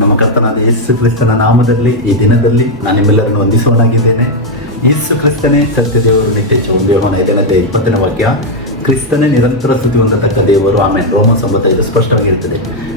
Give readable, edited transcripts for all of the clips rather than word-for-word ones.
ನಮ್ಮ ಕರ್ತನಾದ ಯೇಸು ಕ್ರಿಸ್ತನ ನಾಮದಲ್ಲಿ ಈ ದಿನದಲ್ಲಿ ನಾನು ನಿಮ್ಮೆಲ್ಲರನ್ನು ವಂದಿಸುವನಾಗಿದ್ದೇನೆ. ಯೇಸು ಕ್ರಿಸ್ತನೇ ಸತ್ಯ ದೇವರು, ನಿತ್ಯ ಚೌಂಬ್ಯಹೋನ. ಇದನ್ನದೇ 20ನೇ ವಾಕ್ಯ, ಕ್ರಿಸ್ತನೇ ನಿರಂತರ ಸ್ತುತಿ ಹೊಂದತಕ್ಕ ದೇವರು. ಆಮೇಲೆ ರೋಮ 9:5 ಸ್ಪಷ್ಟವಾಗಿರ್ತದೆ.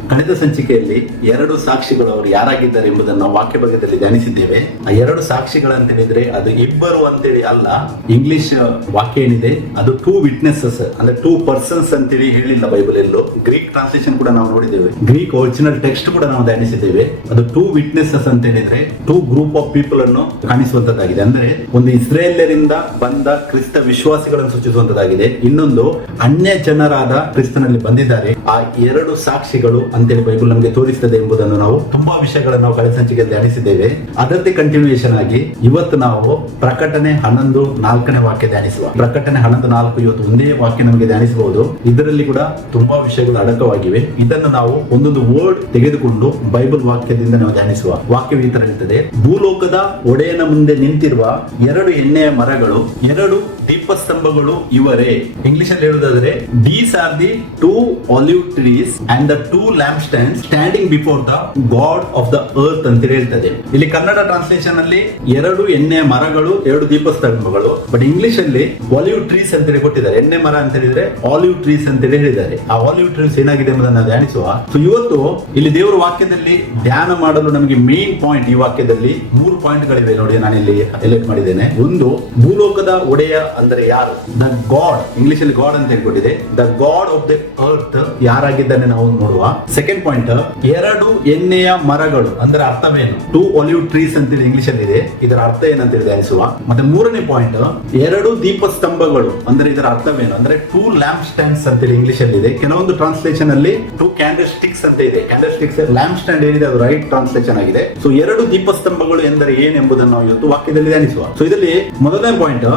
ಕಳೆದ ಸಂಚಿಕೆಯಲ್ಲಿ 2 ಸಾಕ್ಷಿಗಳು ಅವರು ಯಾರಾಗಿದ್ದಾರೆ ಎಂಬುದನ್ನು ನಾವು ವಾಕ್ಯ ಭಾಗದಲ್ಲಿ ಧ್ಯಾನಿಸಿದ್ದೇವೆ. ಆ 2 ಸಾಕ್ಷಿಗಳಂತ ಹೇಳಿದ್ರೆ ಅದು ಇಬ್ಬರು ಅಂತೇಳಿ ಅಲ್ಲ. ಇಂಗ್ಲಿಷ್ ವಾಕ್ಯ ಏನಿದೆ ಅದು 2 ವಿಟ್ನೆಸಸ್ ಅಂದ್ರೆ 2 ಪರ್ಸನ್ಸ್ ಅಂತೇಳಿ ಹೇಳಿಲ್ಲ ಬೈಬಲ್ ಎಲ್ಲೂ. ಗ್ರೀಕ್ ಟ್ರಾನ್ಸ್ಲೇಷನ್ ಕೂಡ ನಾವು ನೋಡಿದ್ದೇವೆ, ಗ್ರೀಕ್ ಒರಿಜಿನಲ್ ಟೆಕ್ಸ್ಟ್ ಕೂಡ ನಾವು ಧ್ಯಾನಿಸಿದ್ದೇವೆ. ಅದು 2 ವಿಟ್ನೆಸಸ್ ಅಂತ ಹೇಳಿದ್ರೆ 2 ಗ್ರೂಪ್ ಆಫ್ ಪೀಪಲ್ ಅನ್ನು ಕಾಣಿಸುವಂತದ್ದಾಗಿದೆ. ಅಂದ್ರೆ ಒಂದು ಇಸ್ರೇಲ್ಯರಿಂದ ಬಂದ ಕ್ರಿಸ್ತ ವಿಶ್ವಾಸಿಗಳನ್ನು ಸೂಚಿಸುವಂತದ್ದಾಗಿದೆ, ಇನ್ನೊಂದು ಅನ್ಯ ಜನರಾದ ಕ್ರಿಸ್ತನಲ್ಲಿ ಬಂದಿದ್ದಾರೆ. ಆ 2 ಸಾಕ್ಷಿಗಳು ಅಂತೇಳಿ ಬೈಬಲ್ ನಮಗೆ ತೋರಿಸ್ತದೆ ಎಂಬುದನ್ನು ನಾವು ತುಂಬಾ ವಿಷಯಗಳನ್ನು ನಾವು ಕಳೆದ ಸಂಚಿಕೆಯಲ್ಲಿ ಧ್ಯಾನಿಸಿದ್ದೇವೆ. ಅದರದ್ದೇ ಕಂಟಿನ್ಯೂಯೇಷನ್ ಆಗಿ ಇವತ್ತು ನಾವು ಪ್ರಕಟಣೆ 11:4 ವಾಕ್ಯ ಧ್ಯಾನಿಸುವ. ಪ್ರಕಟಣೆ 11:4 ಇವತ್ತು ಒಂದೇ ವಾಕ್ಯ ನಮಗೆ ಧ್ಯಾನಿಸಬಹುದು. ಇದರಲ್ಲಿ ಕೂಡ ತುಂಬಾ ವಿಷಯಗಳು ಅಡಕವಾಗಿವೆ. ಇದನ್ನು ನಾವು ಒಂದೊಂದು ವರ್ಡ್ ತೆಗೆದುಕೊಂಡು ಬೈಬಲ್ ವಾಕ್ಯದಿಂದ ನಾವು ಧ್ಯಾನಿಸುವ. ವಾಕ್ಯವು ಈ ತರ ಇರ್ತದೆ: ಭೂಲೋಕದ ಒಡೆಯನ ಮುಂದೆ ನಿಂತಿರುವ 2 ಎಣ್ಣೆಯ ಮರಗಳು, 2 ದೀಪಸ್ತಂಭಗಳು ಇವರೇ. ಇಂಗ್ಲಿಷ್ ಅಲ್ಲಿ ಹೇಳುವುದಾದ್ರೆ, these are the 2 olive trees and the 2 lamp stands standing before the God of the earth ಅಂತ ಹೇಳ್ತದೆ. ಇಲ್ಲಿ ಕನ್ನಡ ಟ್ರಾನ್ಸ್ಲೇಷನ್ ಅಲ್ಲಿ 2 ಎಣ್ಣೆಯ ಮರಗಳು, 2 ದೀಪಸ್ತಂಭಗಳು, ಬಟ್ ಇಂಗ್ಲಿಷ್ ಅಲ್ಲಿ ಆಲಿವ್ ಟ್ರೀಸ್ ಅಂತ ಹೇಳಿ ಕೊಟ್ಟಿದ್ದಾರೆ. ಎಣ್ಣೆ ಮರ ಅಂತ ಹೇಳಿದ್ರೆ ಆಲಿವ್ ಟ್ರೀಸ್ ಅಂತ ಹೇಳಿ ಹೇಳಿದ್ದಾರೆ. ಆ ಆಲಿವ್ ಟ್ರೀಸ್ ಏನಾಗಿದೆ ಎಂಬುದನ್ನು ಧ್ಯಾನಿಸುವ. ಸೊ ಇವತ್ತು ಇಲ್ಲಿ ದೇವರ ವಾಕ್ಯದಲ್ಲಿ ಧ್ಯಾನ ಮಾಡಲು ನಮಗೆ ಮೇನ್ ಪಾಯಿಂಟ್, ಈ ವಾಕ್ಯದಲ್ಲಿ 3 ಪಾಯಿಂಟ್ ಗಳಿವೆ ನೋಡಿ, ನಾನು ಇಲ್ಲಿ ಹೈಲೈಟ್ ಮಾಡಿದ್ದೇನೆ. ಒಂದು, ಭೂಲೋಕದ ಒಡೆಯ ಅಂದ್ರೆ ಯಾರು? The God. ಇಂಗ್ಲಿಷ್ ಅಲ್ಲಿ ಗಾಡ್ ಅಂತ ಹೇಳ್ಕೊಟ್ಟಿದೆ. The God of the earth ಯಾರಾಗಿದ್ದಾನೆ ನಾವು ನೋಡುವ. ಸೆಕೆಂಡ್ ಪಾಯಿಂಟ್, 2 ಎಣ್ಣೆಯ ಮರಗಳು ಅಂದ್ರೆ ಅರ್ಥವೇನು? 2 ಆಲಿವ್ ಟ್ರೀಸ್ ಅಂತೇಳಿ ಇಂಗ್ಲಿಷ್ ಅಲ್ಲಿ ಇದೆ, ಇದರ ಅರ್ಥ ಏನಂತ ಹೇಳಿ ಧ್ಯಾನಿಸುವ. ಮತ್ತೆ 3ನೇ ಪಾಯಿಂಟ್, 2 ದೀಪಸ್ತಂಭಗಳು ಅಂದ್ರೆ ಇದರ ಅರ್ಥವೇನು? ಅಂದ್ರೆ 2 ಲ್ಯಾಂಪ್ ಸ್ಟ್ಯಾಂಡ್ಸ್ ಅಂತೇಳಿ ಇಂಗ್ಲಿಷ್ ಅಲ್ಲಿ ಇದೆ. ಕೆಲವೊಂದು ಟ್ರಾನ್ಸ್ಲೇಷನ್ ಅಲ್ಲಿ 2 ಕ್ಯಾಂಡಲ್ ಸ್ಟಿಕ್ಸ್ ಅಂತ ಇದೆ. ಕ್ಯಾಂಡಲ್ ಸ್ಟಿಕ್ಸ್, ಲ್ಯಾಂಪ್ ಸ್ಟ್ಯಾಂಡ್ ಏನಿದೆ ಅದು ರೈಟ್ ಟ್ರಾನ್ಸ್ಲೇಷನ್ ಆಗಿದೆ. ಸೊ 2 ದೀಪಸ್ತಂಭಗಳು ಎಂದರೆ ಏನೆಂಬುದನ್ನು ನಾವು ಇವತ್ತು ವಾಕ್ಯದಲ್ಲಿ ಧ್ಯಾನಿಸುವ. ಸೊ ಇದರಲ್ಲಿ ಮೊದಲನೇ ಪಾಯಿಂಟ್,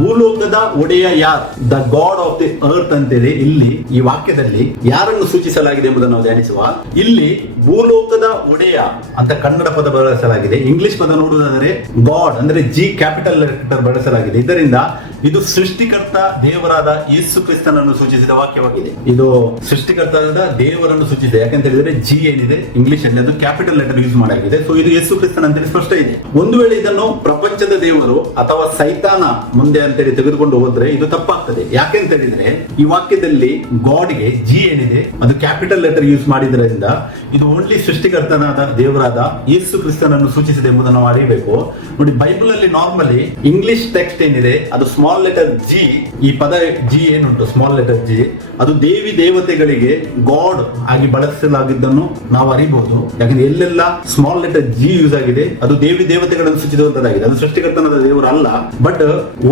ಭೂಲೋಕದ ಒಡೆಯ ಯಾರು? The God of the earth ಅಂತೇಳಿ ಇಲ್ಲಿ ಈ ವಾಕ್ಯದಲ್ಲಿ ಯಾರನ್ನು ಸೂಚಿಸಲಾಗಿದೆ ಎಂಬುದನ್ನು ನಾವು ಧ್ಯಾನಿಸುವ. ಇಲ್ಲಿ ಭೂಲೋಕದ ಒಡೆಯ ಅಂತ ಕನ್ನಡ ಪದ ಬಳಸಲಾಗಿದೆ. ಇಂಗ್ಲಿಷ್ ಪದ ನೋಡುವುದಾದರೆ ಗಾಡ್ ಅಂದ್ರೆ G ಕ್ಯಾಪಿಟಲ್ ಲೆಟರ್ ಬಳಸಲಾಗಿದೆ. ಇದರಿಂದ ಇದು ಸೃಷ್ಟಿಕರ್ತ ದೇವರಾದ ಯೇಸು ಕ್ರಿಸ್ತನನ್ನು ಸೂಚಿಸಿದ ವಾಕ್ಯವಾಗಿದೆ. ಇದು ಸೃಷ್ಟಿಕರ್ತನಾದ ದೇವರನ್ನು ಸೂಚಿಸಿದೆ. ಯಾಕಂತ ಹೇಳಿದ್ರೆ G ಏನಿದೆ ಇಂಗ್ಲಿಷ್ ಅಲ್ಲಿ ಅದು ಕ್ಯಾಪಿಟಲ್ ಲೆಟರ್ ಯೂಸ್ ಮಾಡಲಾಗಿದೆ. ಸೊ ಇದು ಯೇಸು ಕ್ರಿಸ್ತನ ಅಂತೇಳಿ ಸ್ಪಷ್ಟ ಇದೆ. ಒಂದು ವೇಳೆ ಇದನ್ನು ಪ್ರಪಂಚದ ದೇವರು ಅಥವಾ ಸೈತಾನ ಮುಂದೆ ಅಂತೇಳಿ ತೆಗೆದುಕೊಂಡು ಹೋದ್ರೆ ಇದು ತಪ್ಪಾಗ್ತದೆ. ಯಾಕೆಂತ ಹೇಳಿದ್ರೆ ಈ ವಾಕ್ಯದಲ್ಲಿ ಗಾಡ್ಗೆ G ಏನಿದೆ ಅದು ಕ್ಯಾಪಿಟಲ್ ಲೆಟರ್ ಯೂಸ್ ಮಾಡಿದ್ರಿಂದ ಇದು ಓನ್ಲಿ ಸೃಷ್ಟಿಕರ್ತನಾದ ದೇವರಾದ ಯೇಸು ಕ್ರಿಸ್ತನನ್ನು ಸೂಚಿಸಿದೆ ಎಂಬುದನ್ನು ನಾವು ಅರಿಯಬೇಕು. ನೋಡಿ, ಬೈಬಲ್ ಅಲ್ಲಿ ನಾರ್ಮಲಿ ಇಂಗ್ಲಿಷ್ ಟೆಕ್ಸ್ಟ್ ಏನಿದೆ ಅದು ಸ್ಮಾಲ್ ಲೆಟರ್ G, ಈ ಪದ G ಏನುಂಟು ಸ್ಮಾಲ್ ಲೆಟರ್ G, ಅದು ದೇವಿ ದೇವತೆಗಳಿಗೆ ಗಾಡ್ ಆಗಿ ಬಳಸಲಾಗಿದ್ದನ್ನು ನಾವು ಅರಿಬಹುದು. ಯಾಕಂದ್ರೆ ಎಲ್ಲೆಲ್ಲ ಸ್ಮಾಲ್ ಲೆಟರ್ G ಯೂಸ್ ಆಗಿದೆ ಅದು ದೇವಿ ದೇವತೆಗಳನ್ನು ಸೂಚಿಸುವಂತದ್ದಾಗಿದೆ, ಅದು ಸೃಷ್ಟಿಕರ್ತನಾದ ದೇವರು ಅಲ್ಲ. ಬಟ್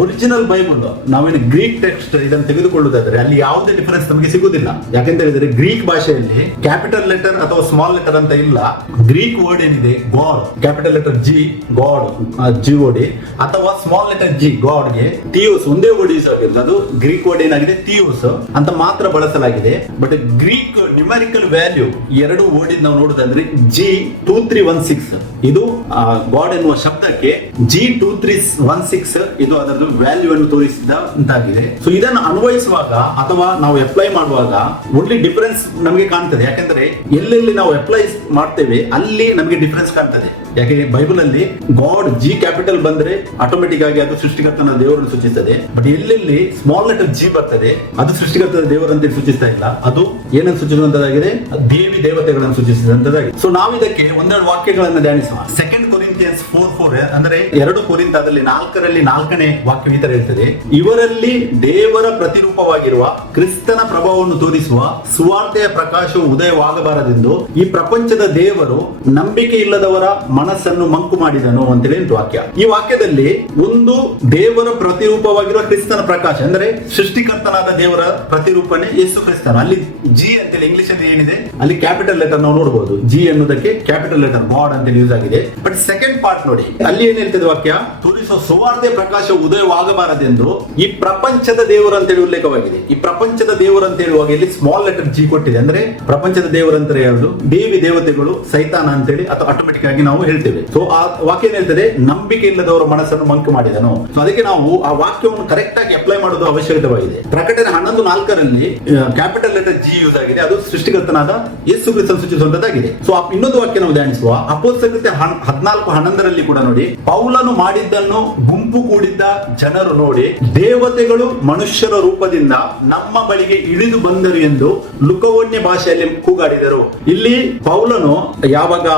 ಒರಿಜಿನಲ್ ಬೈಬಲ್ ನಾವೇನು ಗ್ರೀಕ್ ಟೆಕ್ಸ್ಟ್ ಇದನ್ನು ತೆಗೆದುಕೊಳ್ಳುವುದಾದ್ರೆ ಅಲ್ಲಿ ಯಾವುದೇ ಡಿಫರೆನ್ಸ್ ನಮಗೆ ಸಿಗುವುದಿಲ್ಲ. ಯಾಕೆಂತ ಹೇಳಿದ್ರೆ ಗ್ರೀಕ್ ಭಾಷೆಯಲ್ಲಿ ಕ್ಯಾಪಿಟಲ್ ಲೆಟರ್ ಅಥವಾ ಸ್ಮಾಲ್ ಲೆಟರ್ ಅಂತ ಇಲ್ಲ. ಗ್ರೀಕ್ ವರ್ಡ್ ಏನಿದೆ god, capital letter G god GOD, ಅಥವಾ ಸ್ಮಾಲ್ ಲೆಟರ್ G ಗಾಡ್ಗೆ ಥಿಯೋಸ್ ಒಂದೇ ವರ್ಡ್ ಯೂಸ್ ಆಗಿದೆ. ಅದು ಗ್ರೀಕ್ ವರ್ಡ್ ಏನಾಗಿದೆ ಥಿಯೋಸ್ ಅಂತ ಮಾತ್ರ ಬಳಸಲಾಗಿದೆ. But Greek numerical value 2 word ನಾವು ನೋಡುವುದಾದ್ರೆ G2316 ಇದು ಗಾಡ್ ಎನ್ನುವ ಶಬ್ದಕ್ಕೆ G2316 ಇದು ಅದರ ವ್ಯಾಲ್ಯೂ ಅನ್ನು ತೋರಿಸಿದ ಅಂತಾಗಿದೆ. ಸೊ ಇದನ್ನು ಅನ್ವಯಿಸುವಾಗ ಅಥವಾ ನಾವು ಅಪ್ಲೈ ಮಾಡುವಾಗ ಓನ್ಲಿ ಡಿಫರೆನ್ಸ್ ನಮಗೆ ಕಾಣ್ತದೆ. ಯಾಕಂದ್ರೆ ಎಲ್ಲೆಲ್ಲಿ ನಾವು ಅಪ್ಲೈ ಮಾಡ್ತೇವೆ ಅಲ್ಲಿ ನಮಗೆ ಡಿಫರೆನ್ಸ್ ಕಾಣ್ತದೆ. ಯಾಕೆ ಬೈಬಲ್ ಅಲ್ಲಿ ಗಾಡ್ G ಕ್ಯಾಪಿಟಲ್ ಬಂದ್ರೆ ಆಟೋಮೆಟಿಕ್ ಆಗಿ ಅದು ಸೃಷ್ಟಿಕರ್ತನ ದೇವರನ್ನು ಸೂಚಿಸುತ್ತದೆ. ಬಟ್ ಎಲ್ಲೆಲ್ಲಿ ಸ್ಮಾಲ್ ಲೆಟರ್ G ಬರ್ತದೆ ಅದು ಸೃಷ್ಟಿಕರ್ತನ ದೇವರಂತೆ ಸೂಚಿಸ್ತಾ ಇಲ್ಲ, ಅದು ಏನನ್ನು ಸೂಚಿಸುವಂತದ್ದಾಗಿದೆ? ದೇವಿ ದೇವತೆಗಳನ್ನು ಸೂಚಿಸಿದಂತದ್ದಾಗಿದೆ. ಸೊ ನಾವು ಇದಕ್ಕೆ 1-2 ವಾಕ್ಯಗಳನ್ನು ಧ್ಯಾನಿಸುವ. 2 ಕೊರಿಂಥಿಯನ್ಸ್ 4:4 ಅಂದ್ರೆ 2 ಕೊರಿಂಥದಲ್ಲಿ 4ನೇ ವಾಕ್ಯ ಈ ತರ ಇರ್ತದೆ: ಇವರಲ್ಲಿ ದೇವರ ಪ್ರತಿರೂಪವಾಗಿರುವ ಕ್ರಿಸ್ತನ ಪ್ರಭಾವವನ್ನು ತೋರಿಸುವ ಸುವಾರ್ತೆಯ ಪ್ರಕಾಶವು ಉದಯವಾಗಬಾರದೆಂದು ಈ ಪ್ರಪಂಚದ ದೇವರು ನಂಬಿಕೆ ಇಲ್ಲದವರ ಮನಸ್ಸನ್ನು ಮಂಕು ಮಾಡಿದನು ಅಂತೇಳಿ ವಾಕ್ಯ. ಈ ವಾಕ್ಯದಲ್ಲಿ ಒಂದು ದೇವರ ಪ್ರತಿರೂಪವಾಗಿರುವ ಕ್ರಿಸ್ತನ ಪ್ರಕಾಶ ಅಂದ್ರೆ ಸೃಷ್ಟಿಕರ್ತನಾದ ದೇವರ ಪ್ರತಿರೂಪಣೆ ಯೇಸು ಕ್ರಿಸ್ತನ. ಅಲ್ಲಿ G ಅಂತೇಳಿ ಇಂಗ್ಲಿಷ್ ಅಲ್ಲಿ ಏನಿದೆ ಅಲ್ಲಿ ಕ್ಯಾಪಿಟಲ್ ಲೆಟರ್ ನಾವು ನೋಡಬಹುದು. G ಅನ್ನೋದಕ್ಕೆ ಕ್ಯಾಪಿಟಲ್ ಲೆಟರ್ ಗಾಡ್ ಅಂತೇಳಿ ಯೂಸ್ ಅನ್ನುವಂಥದ್ದಾಗಿದೆ. ಬಟ್ ಸೆಕೆಂಡ್ ಪಾರ್ಟ್ ನೋಡಿ, ಅಲ್ಲಿ ಏನ್ ಹೇಳ್ತದೆ ವಾಕ್ಯ, ತೋರಿಸುವ ಸುವಾರ್ತೆ ಪ್ರಕಾಶ ಉದಯವಾಗಬಾರದೆಂದು ಈ ಪ್ರಪಂಚದ ದೇವರು ಅಂತೇಳಿ ಉಲ್ಲೇಖವಾಗಿದೆ. ಈ ಪ್ರಪಂಚದ ದೇವರು ಅಂತ ಹೇಳುವಾಗ ಇಲ್ಲಿ ಸ್ಮಾಲ್ ಲೆಟರ್ ಜಿ ಕೊಟ್ಟಿದೆ. ಅಂದ್ರೆ ಪ್ರಪಂಚದ ದೇವರು ಅಂತ ಯಾವುದು, ದೇವತೆಗಳು, ಸೈತಾನ ಅಂತೇಳಿ ಅಥವಾ ಆಟೋಮೆಟಿಕ್ ಆಗಿ ನಾವು ಹೇಳ್ತೇವೆ. ಸೊ ಆ ವಾಕ್ಯ ಏನ್ ಹೇಳ್ತದೆ, ನಂಬಿಕೆ ಇಲ್ಲದವರ ಮನಸ್ಸನ್ನು ಮಂಕು ಮಾಡಿದನು. ಸೊ ಅದಕ್ಕೆ ನಾವು ಆ ವಾಕ್ಯವನ್ನು ಕರೆಕ್ಟ್ ಆಗಿ ಅಪ್ಲೈ ಮಾಡೋದು ಅವಶ್ಯಕತೆವಾಗಿದೆ. ಪ್ರಕಟಣೆ 11:4 ಕ್ಯಾಪಿಟಲ್ ಲೆಟರ್ ಜಿ ಯೂಸ್ ಆಗಿದೆ. ಅದು ಸೃಷ್ಟಿಕರ್ತನಾದ ಯೇಸು ಕ್ರಿಸ್ತನ ಸೂಚಿಸುವಂತದ್ದಾಗಿದೆ. ಸೊ ಇನ್ನೊಂದು ವಾಕ್ಯ ನಾವು ಧ್ಯಾನಿಸುವ ಅಪೊಸ್ತಲಕೃತ್ಯ 14:11 ಕೂಡ ನೋಡಿ, ಪೌಲನು ಮಾಡಿದ್ದನ್ನು ಗುಂಪು ಕೂಡಿದ್ದ ಜನರು ನೋಡಿ ದೇವತೆಗಳು ಮನುಷ್ಯರ ರೂಪದಿಂದ ನಮ್ಮ ಬಳಿಗೆ ಇಳಿದು ಬಂದರು ಎಂದು ಲುಕವೋನ್ಯ ಭಾಷೆಯಲ್ಲಿ ಕೂಗಾಡಿದರು. ಇಲ್ಲಿ ಪೌಲನು ಯಾವಾಗ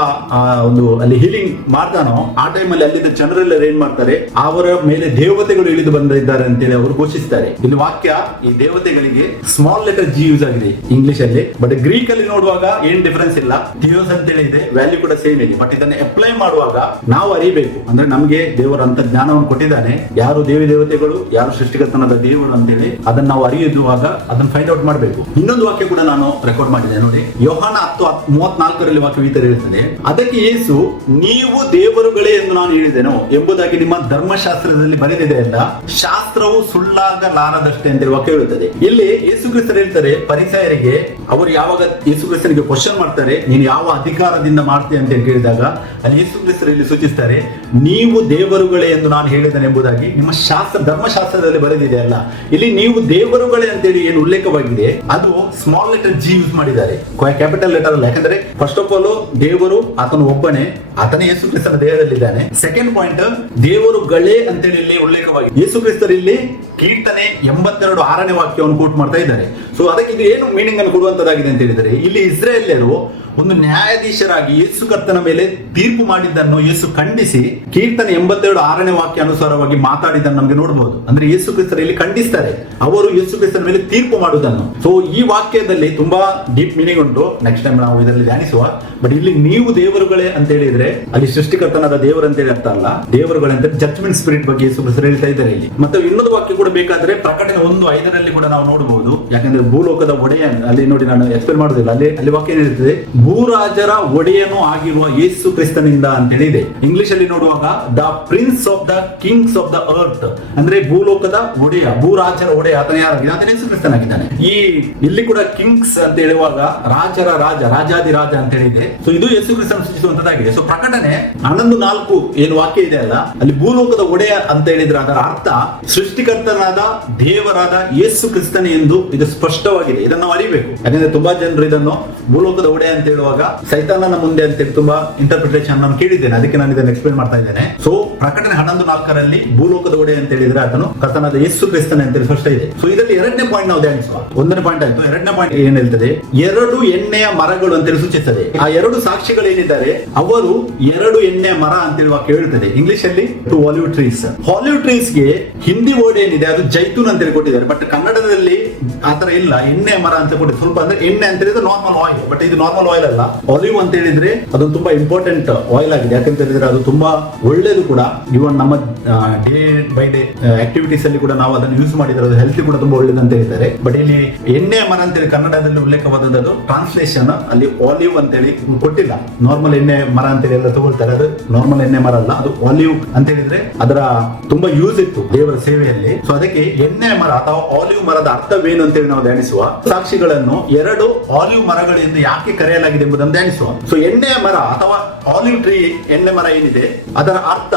ಒಂದು ಅಲ್ಲಿ ಹೀಲಿಂಗ್ ಮಾಡ್ತಾನೋ ಆ ಟೈಮಲ್ಲಿ ಅಲ್ಲಿದ್ದ ಜನರೆಲ್ಲರೂ ಏನ್ ಮಾಡ್ತಾರೆ, ಅವರ ಮೇಲೆ ದೇವತೆಗಳು ಇಳಿದು ಬಂದಿದ್ದಾರೆ ಅಂತೇಳಿ ಅವರು ಘೋಷಿಸ್ತಾರೆ. ಇಲ್ಲಿ ವಾಕ್ಯ ಈ ದೇವತೆಗಳಿಗೆ ಸ್ಮಾಲ್ ಲೆಟರ್ ಜಿ ಯೂಸ್ ಆಗಿದೆ ಇಂಗ್ಲಿಷ್ ಅಲ್ಲಿ. ಬಟ್ ಗ್ರೀಕ್ ಅಲ್ಲಿ ನೋಡುವಾಗ ಏನ್ ಡಿಫರೆನ್ಸ್ ಇಲ್ಲ, ಥಿಯೋಸ್ ಅಂತೇಳಿ ಇದೆ, ವ್ಯಾಲ್ಯೂ ಕೂಡ ಸೇಮ್ ಇದೆ. ಬಟ್ ಇದನ್ನ ಅಪ್ಲೈ ಮಾಡುವಾಗ ನಾವು ಅರಿಬೇಕು, ಅಂದ್ರೆ ನಮ್ಗೆ ದೇವರಂತ ಜ್ಞಾನವನ್ನು ಕೊಟ್ಟಿದ್ದಾನೆ, ಯಾರು ದೇವತೆಗಳು ಯಾರು ಸೃಷ್ಟಿಕರ್ತನಾದ ದೇವರು ಅಂತೇಳಿ ಅದನ್ನ ನಾವು ಅರಿಯುವಾಗ ಅದನ್ನ ಫೈಂಡ್ ಔಟ್ ಮಾಡಬೇಕು. ಇನ್ನೊಂದು ವಾಕ್ಯ ಕೂಡ ನಾನು ರೆಕಾರ್ಡ್ ಮಾಡಿದ್ದೆ ನೋಡಿ, ಯೋಹಾನ 10:34 ವಾಕ್ಯ ಈ ತರ ಹೇಳ್ತದೆ, ಅದಕ್ಕೆ ಯೇಸು ನೀವು ದೇವರುಗಳೇ ಎಂದು ನಾನು ಹೇಳಿದೆನು ಎಂಬುದಾಗಿ ನಿಮ್ಮ ಧರ್ಮಶಾಸ್ತ್ರದಲ್ಲಿ ಬರೆದಿದೆ ಅಲ್ಲ, ಶಾಸ್ತ್ರವು ಸುಳ್ಳಾಗಲಾರದಷ್ಟೇ ಅಂತ ವಾಕ್ಯ ಹೇಳುತ್ತದೆ. ಇಲ್ಲಿ ಯೇಸು ಕ್ರಿಸ್ತರು ಹೇಳ್ತಾರೆ ಪರಿಸಯರಿಗೆ, ಅವರು ಯಾವಾಗ ಯೇಸು ಕ್ರಿಸ್ತನಿಗೆ ಕ್ವಶನ್ ಮಾಡ್ತಾರೆ, ನೀನು ಯಾವ ಅಧಿಕಾರದಿಂದ ಮಾಡ್ತೀಯ ಅಂತ ಕೇಳಿದಾಗ ಅಲ್ಲಿ ಯೇಸು ಕ್ರಿಸ್ತರು ಇಲ್ಲಿ ಸೂಚಿಸ್ತಾರೆ, ನೀವು ದೇವರುಗಳೇ ಎಂದು ನಾನು ಹೇಳಿದ್ದೇನೆ ಎಂಬುದಾಗಿ ನಿಮ್ಮ ಧರ್ಮಶಾಸ್ತ್ರದಲ್ಲಿ ಬರೆದಿದೆ ಅಲ್ಲ. ಇಲ್ಲಿ ನೀವು ದೇವರುಗಳೇ ಅಂತೇಳಿ ಏನು ಉಲ್ಲೇಖವಾಗಿದೆ ಅದು ಸ್ಮಾಲ್ ಲೆಟರ್ ಜಿ ಯೂಸ್ ಮಾಡಿದ್ದಾರೆ, ಕ್ಯಾಪಿಟಲ್ ಲೆಟರ್ ಅಲ್ಲ. ಯಾಕಂದ್ರೆ ಫಸ್ಟ್ ಆಫ್ ಆಲ್ ದೇವರು ಆತನು ಒಬ್ಬನೇ, ಆತನೇ ಯೇಸು ಕ್ರಿಸ್ತನ ದೇಹದಲ್ಲಿದ್ದಾನೆ. ಸೆಕೆಂಡ್ ಪಾಯಿಂಟ್, ದೇವರುಗಳೇ ಅಂತೇಳಿ ಇಲ್ಲಿ ಉಲ್ಲೇಖವಾಗಿದೆ. ಯೇಸು ಕ್ರಿಸ್ತರು ಇಲ್ಲಿ ಕೀರ್ತನೆ 82:6 ವಾಕ್ಯವನ್ನು ಕೋಟ್ ಮಾಡ್ತಾ ಇದ್ದಾರೆ. ಸೊ ಅದಕ್ಕೆ ಇದು ಏನು ಮೀನಿಂಗ್ ಅನ್ನು ಕೊಡುವಂತದ್ದಾಗಿದೆ ಅಂತ ಹೇಳಿದರೆ, ಇಲ್ಲಿ ಇಸ್ರೇಲ್ಯರು ಒಂದು ನ್ಯಾಯಾಧೀಶರಾಗಿ ಯೇಸು ಕರ್ತನ ಮೇಲೆ ತೀರ್ಪು ಮಾಡಿದ್ದನ್ನು ಯೇಸು ಖಂಡಿಸಿ ಕೀರ್ತನೆ 82:6 ವಾಕ್ಯ ಅನುಸಾರವಾಗಿ ಮಾತಾಡಿದ್ದನ್ನು ನಮಗೆ ನೋಡಬಹುದು. ಅಂದ್ರೆ ಯೇಸು ಕ್ರಿಸ್ತರು ಇಲ್ಲಿ ಖಂಡಿಸ್ತಾರೆ, ಅವರು ಯೇಸು ಕ್ರಿಸ್ತನ ಮೇಲೆ ತೀರ್ಪು ಮಾಡುವುದನ್ನು. ಸೊ ಈ ವಾಕ್ಯದಲ್ಲಿ ತುಂಬಾ ಡೀಪ್ ಮೀನಿಂಗ್ ಉಂಟು, ನೆಕ್ಸ್ಟ್ ಟೈಮ್ ನಾವು ಇದರಲ್ಲಿ ಧ್ಯಾನಿಸುವ. ಬಟ್ ಇಲ್ಲಿ ನೀವು ದೇವರುಗಳೇ ಅಂತ ಹೇಳಿದ್ರೆ ಅಲ್ಲಿ ಸೃಷ್ಟಿಕರ್ತನಾದ ದೇವರು ಅಂತ ಹೇಳಿ ಅರ್ಥ ಅಲ್ಲ, ದೇವರುಗಳಂತ ಜಡ್ಜ್ಮೆಂಟ್ ಸ್ಪಿರಿಟ್ ಬಗ್ಗೆ ಯೇಸು ಕ್ರಿಸ್ತರು ಹೇಳ್ತಾ ಇದ್ದಾರೆ ಇಲ್ಲಿ. ಮತ್ತೆ ಇನ್ನೊಂದು ವಾಕ್ಯ ಕೂಡ ಬೇಕಾದ್ರೆ ಪ್ರಕಟಣೆ 1:5 ಕೂಡ ನಾವು ನೋಡಬಹುದು. ಯಾಕಂದ್ರೆ ಭೂಲೋಕದ ಒಡೆಯ, ಅಲ್ಲಿ ನೋಡಿ ನಾನು ಎಕ್ಸ್ಪ್ಲೇನ್ ಮಾಡುದಿಲ್ಲ, ಅಲ್ಲಿ ವಾಕ್ಯ ಏನಿರ್ತದೆ, ಭೂರಾಜರ ಒಡೆಯನು ಆಗಿರುವ ಯೇಸು ಕ್ರಿಸ್ತನಿಂದ ಅಂತ ಹೇಳಿದೆ. ಇಂಗ್ಲಿಷ್ ಅಲ್ಲಿ ನೋಡುವಾಗ the prince of the Kings of the earth, ಅಂದ್ರೆ ಭೂಲೋಕದ ಒಡೆಯ, ಭೂರಾಜರ ಒಡೆಯ ಆತನ ಯಾರಾಗಿದೆ, ಆತನ ಯೇಸು ಕ್ರಿಸ್ತನಾಗಿದ್ದಾನೆ. ಈ ಇಲ್ಲಿ ಕೂಡ ಕಿಂಗ್ಸ್ ಅಂತ ಹೇಳುವಾಗ ರಾಜರ ರಾಜ, ರಾಜಾದಿರಾಜ ಅಂತ ಹೇಳಿದೆ. ಸೊ ಇದು ಯೇಸು ಕ್ರಿಸ್ತನ ಸೂಚಿಸುವಂತದ್ದಾಗಿದೆ. ಸೊ ಪ್ರಕಟಣೆ 11:4 ಏನು ವಾಕ್ಯ ಇದೆ ಅಲ್ಲ, ಅಲ್ಲಿ ಭೂಲೋಕದ ಒಡೆಯ ಅಂತ ಹೇಳಿದ್ರೆ ಅದರ ಅರ್ಥ ಸೃಷ್ಟಿಕರ್ತನಾದ ದೇವರಾದ ಯೇಸು ಕ್ರಿಸ್ತನೇ ಎಂದು ಇದು ಸ್ಪಷ್ಟವಾಗಿದೆ. ಇದನ್ನು ನಾವು ಅರಿಬೇಕು. ಯಾಕಂದ್ರೆ ತುಂಬಾ ಜನರು ಇದನ್ನು ಭೂಲೋಕದ ಒಡೆಯ ಅಂತ ಹೇಳುವಾಗ ಸೈತಾನನ ಮುಂದೆ ಅಂತೇಳಿ ತುಂಬಾ ಇಂಟರ್ಪ್ರಿಟೇಷನ್ ನಾನು ಕೇಳಿದ್ದೇನೆ, ಅದಕ್ಕೆ ನಾನು ಇದನ್ನು ಎಕ್ಸ್ಪ್ಲೇನ್ ಮಾಡ್ತಾ ಇದ್ದೇನೆ. ಸೊ ಪ್ರಕಟಣೆ 11:4 ಭೂಲೋಕದ ಒಡೆಯ ಅಂತ ಹೇಳಿದ್ರೆ ಅದನ್ನು ಕರ್ತನಾದ ಯೇಸು ಕ್ರಿಸ್ತನೇ ಅಂತೇಳಿ ಸ್ಪಷ್ಟ ಇದೆ. ಸೊ ಇದರಲ್ಲಿ ಎರಡನೇ ಪಾಯಿಂಟ್ ನಾವು ಧ್ಯಾನಿಸುವ. ಒಂದನೇ ಪಾಯಿಂಟ್ ಆಯ್ತು, ಎರಡನೇ ಪಾಯಿಂಟ್ ಏನ್ ಹೇಳ್ತದೆ, 2 ಎಣ್ಣೆಯ ಮರಗಳು ಅಂತೇಳಿ ಸೂಚಿಸುತ್ತದೆ. ಆ 2 ಸಾಕ್ಷಿಗಳು ಏನಿದ್ದಾರೆ ಅವರು 2 ಎಣ್ಣೆಯ ಮರ ಅಂತೇಳಿ ವಾಕ್ಯ ಹೇಳ್ತದೆ. ಇಂಗ್ಲಿಷ್ ಅಲ್ಲಿ 2 ಆಲಿವ್ ಟ್ರೀಸ್. ಆಲಿವ್ ಟ್ರೀಸ್ ಗೆ ಹಿಂದಿ ವರ್ಡ್ ಏನಿದೆ ಅದು ಜೈತೂನ್ ಅಂತೇಳಿ ಕೊಟ್ಟಿದ್ದಾರೆ. ಬಟ್ ಕನ್ನಡದಲ್ಲಿ ಆತರ ಇಲ್ಲ, ಎಣ್ಣೆ ಮರ ಅಂತ ಕೊಟ್ಟಿದ್ದಾರೆ. ಸ್ವಲ್ಪ ಅಂದ್ರೆ ಎಣ್ಣೆ ಅಂತ ಹೇಳಿದ್ರೆ ನಾರ್ಮಲ್ ಆಯಿಲ್, ಬಟ್ ಇದು ನಾರ್ಮಲ್ ಆಯಿಲ್ ಅಲ್ಲ. ಆಲಿವ್ ಅಂತ ಹೇಳಿದ್ರೆ ಅದು ತುಂಬಾ ಇಂಪಾರ್ಟೆಂಟ್ ಆಯಿಲ್ ಆಗಿದೆ. ಯಾಕಂತ ಹೇಳಿದ್ರೆ ಅದು ತುಂಬಾ ಒಳ್ಳೇದು ಕೂಡ. ಇವನ್ ನಮ್ಮ ಡೇ ಬೈ ಡೇ ಆಕ್ಟಿವಿಟೀಸ್ ಅಲ್ಲಿ ಕೂಡ ನಾವು ಅದನ್ನು ಯೂಸ್ ಮಾಡಿದ್ರೆ ಅದು ಹೆಲ್ತ್ ಕೂಡ ತುಂಬಾ ಒಳ್ಳೇದು ಅಂತ ಹೇಳ್ತಾರೆ. ಬಟ್ ಇಲ್ಲಿ ಎಣ್ಣೆ ಮರ ಅಂತೇಳಿ ಕನ್ನಡದಲ್ಲಿ ಉಲ್ಲೇಖವಾದದ್ದು ಟ್ರಾನ್ಸ್ಲೇಷನ್ ಅಲ್ಲಿ ಆಲಿವ್ ಅಂತೇಳಿ ಕೊಟ್ಟಿಲ್ಲ. ನಾರ್ಮಲ್ ಎಣ್ಣೆ ಮರ ಅಂತೇಳಿ ಎಲ್ಲ ತಗೊಳ್ತಾರೆ, ಅದು ನಾರ್ಮಲ್ ಎಣ್ಣೆ ಮರ ಅಲ್ಲ, ಅದು ಆಲಿವ್ ಅಂತ ಹೇಳಿದ್ರೆ ಅದರ ತುಂಬಾ ಯೂಸ್ ಇತ್ತು ದೇವರ ಸೇವೆಯಲ್ಲಿ. ಸೊ ಅದಕ್ಕೆ ಎಣ್ಣೆ ಮರ ಅಥವಾ ಆಲಿವ್ ಮರದ ಅರ್ಥವೇನು ಅಂತೇಳಿ ನಾವು ಧ್ಯಾನಿಸುವ. ಸಾಕ್ಷಿಗಳನ್ನು 2 ಆಲಿವ್ ಮರಗಳಿಂದ ಯಾಕೆ ಕರೆಯಲಾಗಿದೆ ಎಂಬುದನ್ನು ಧ್ಯಾನಿಸುವ. ಸೊ ಎಣ್ಣೆಯ ಮರ ಅಥವಾ ಆಲಿವ್ ಟ್ರೀ, ಎಣ್ಣೆ ಮರ ಏನಿದೆ ಅದರ ಅರ್ಥ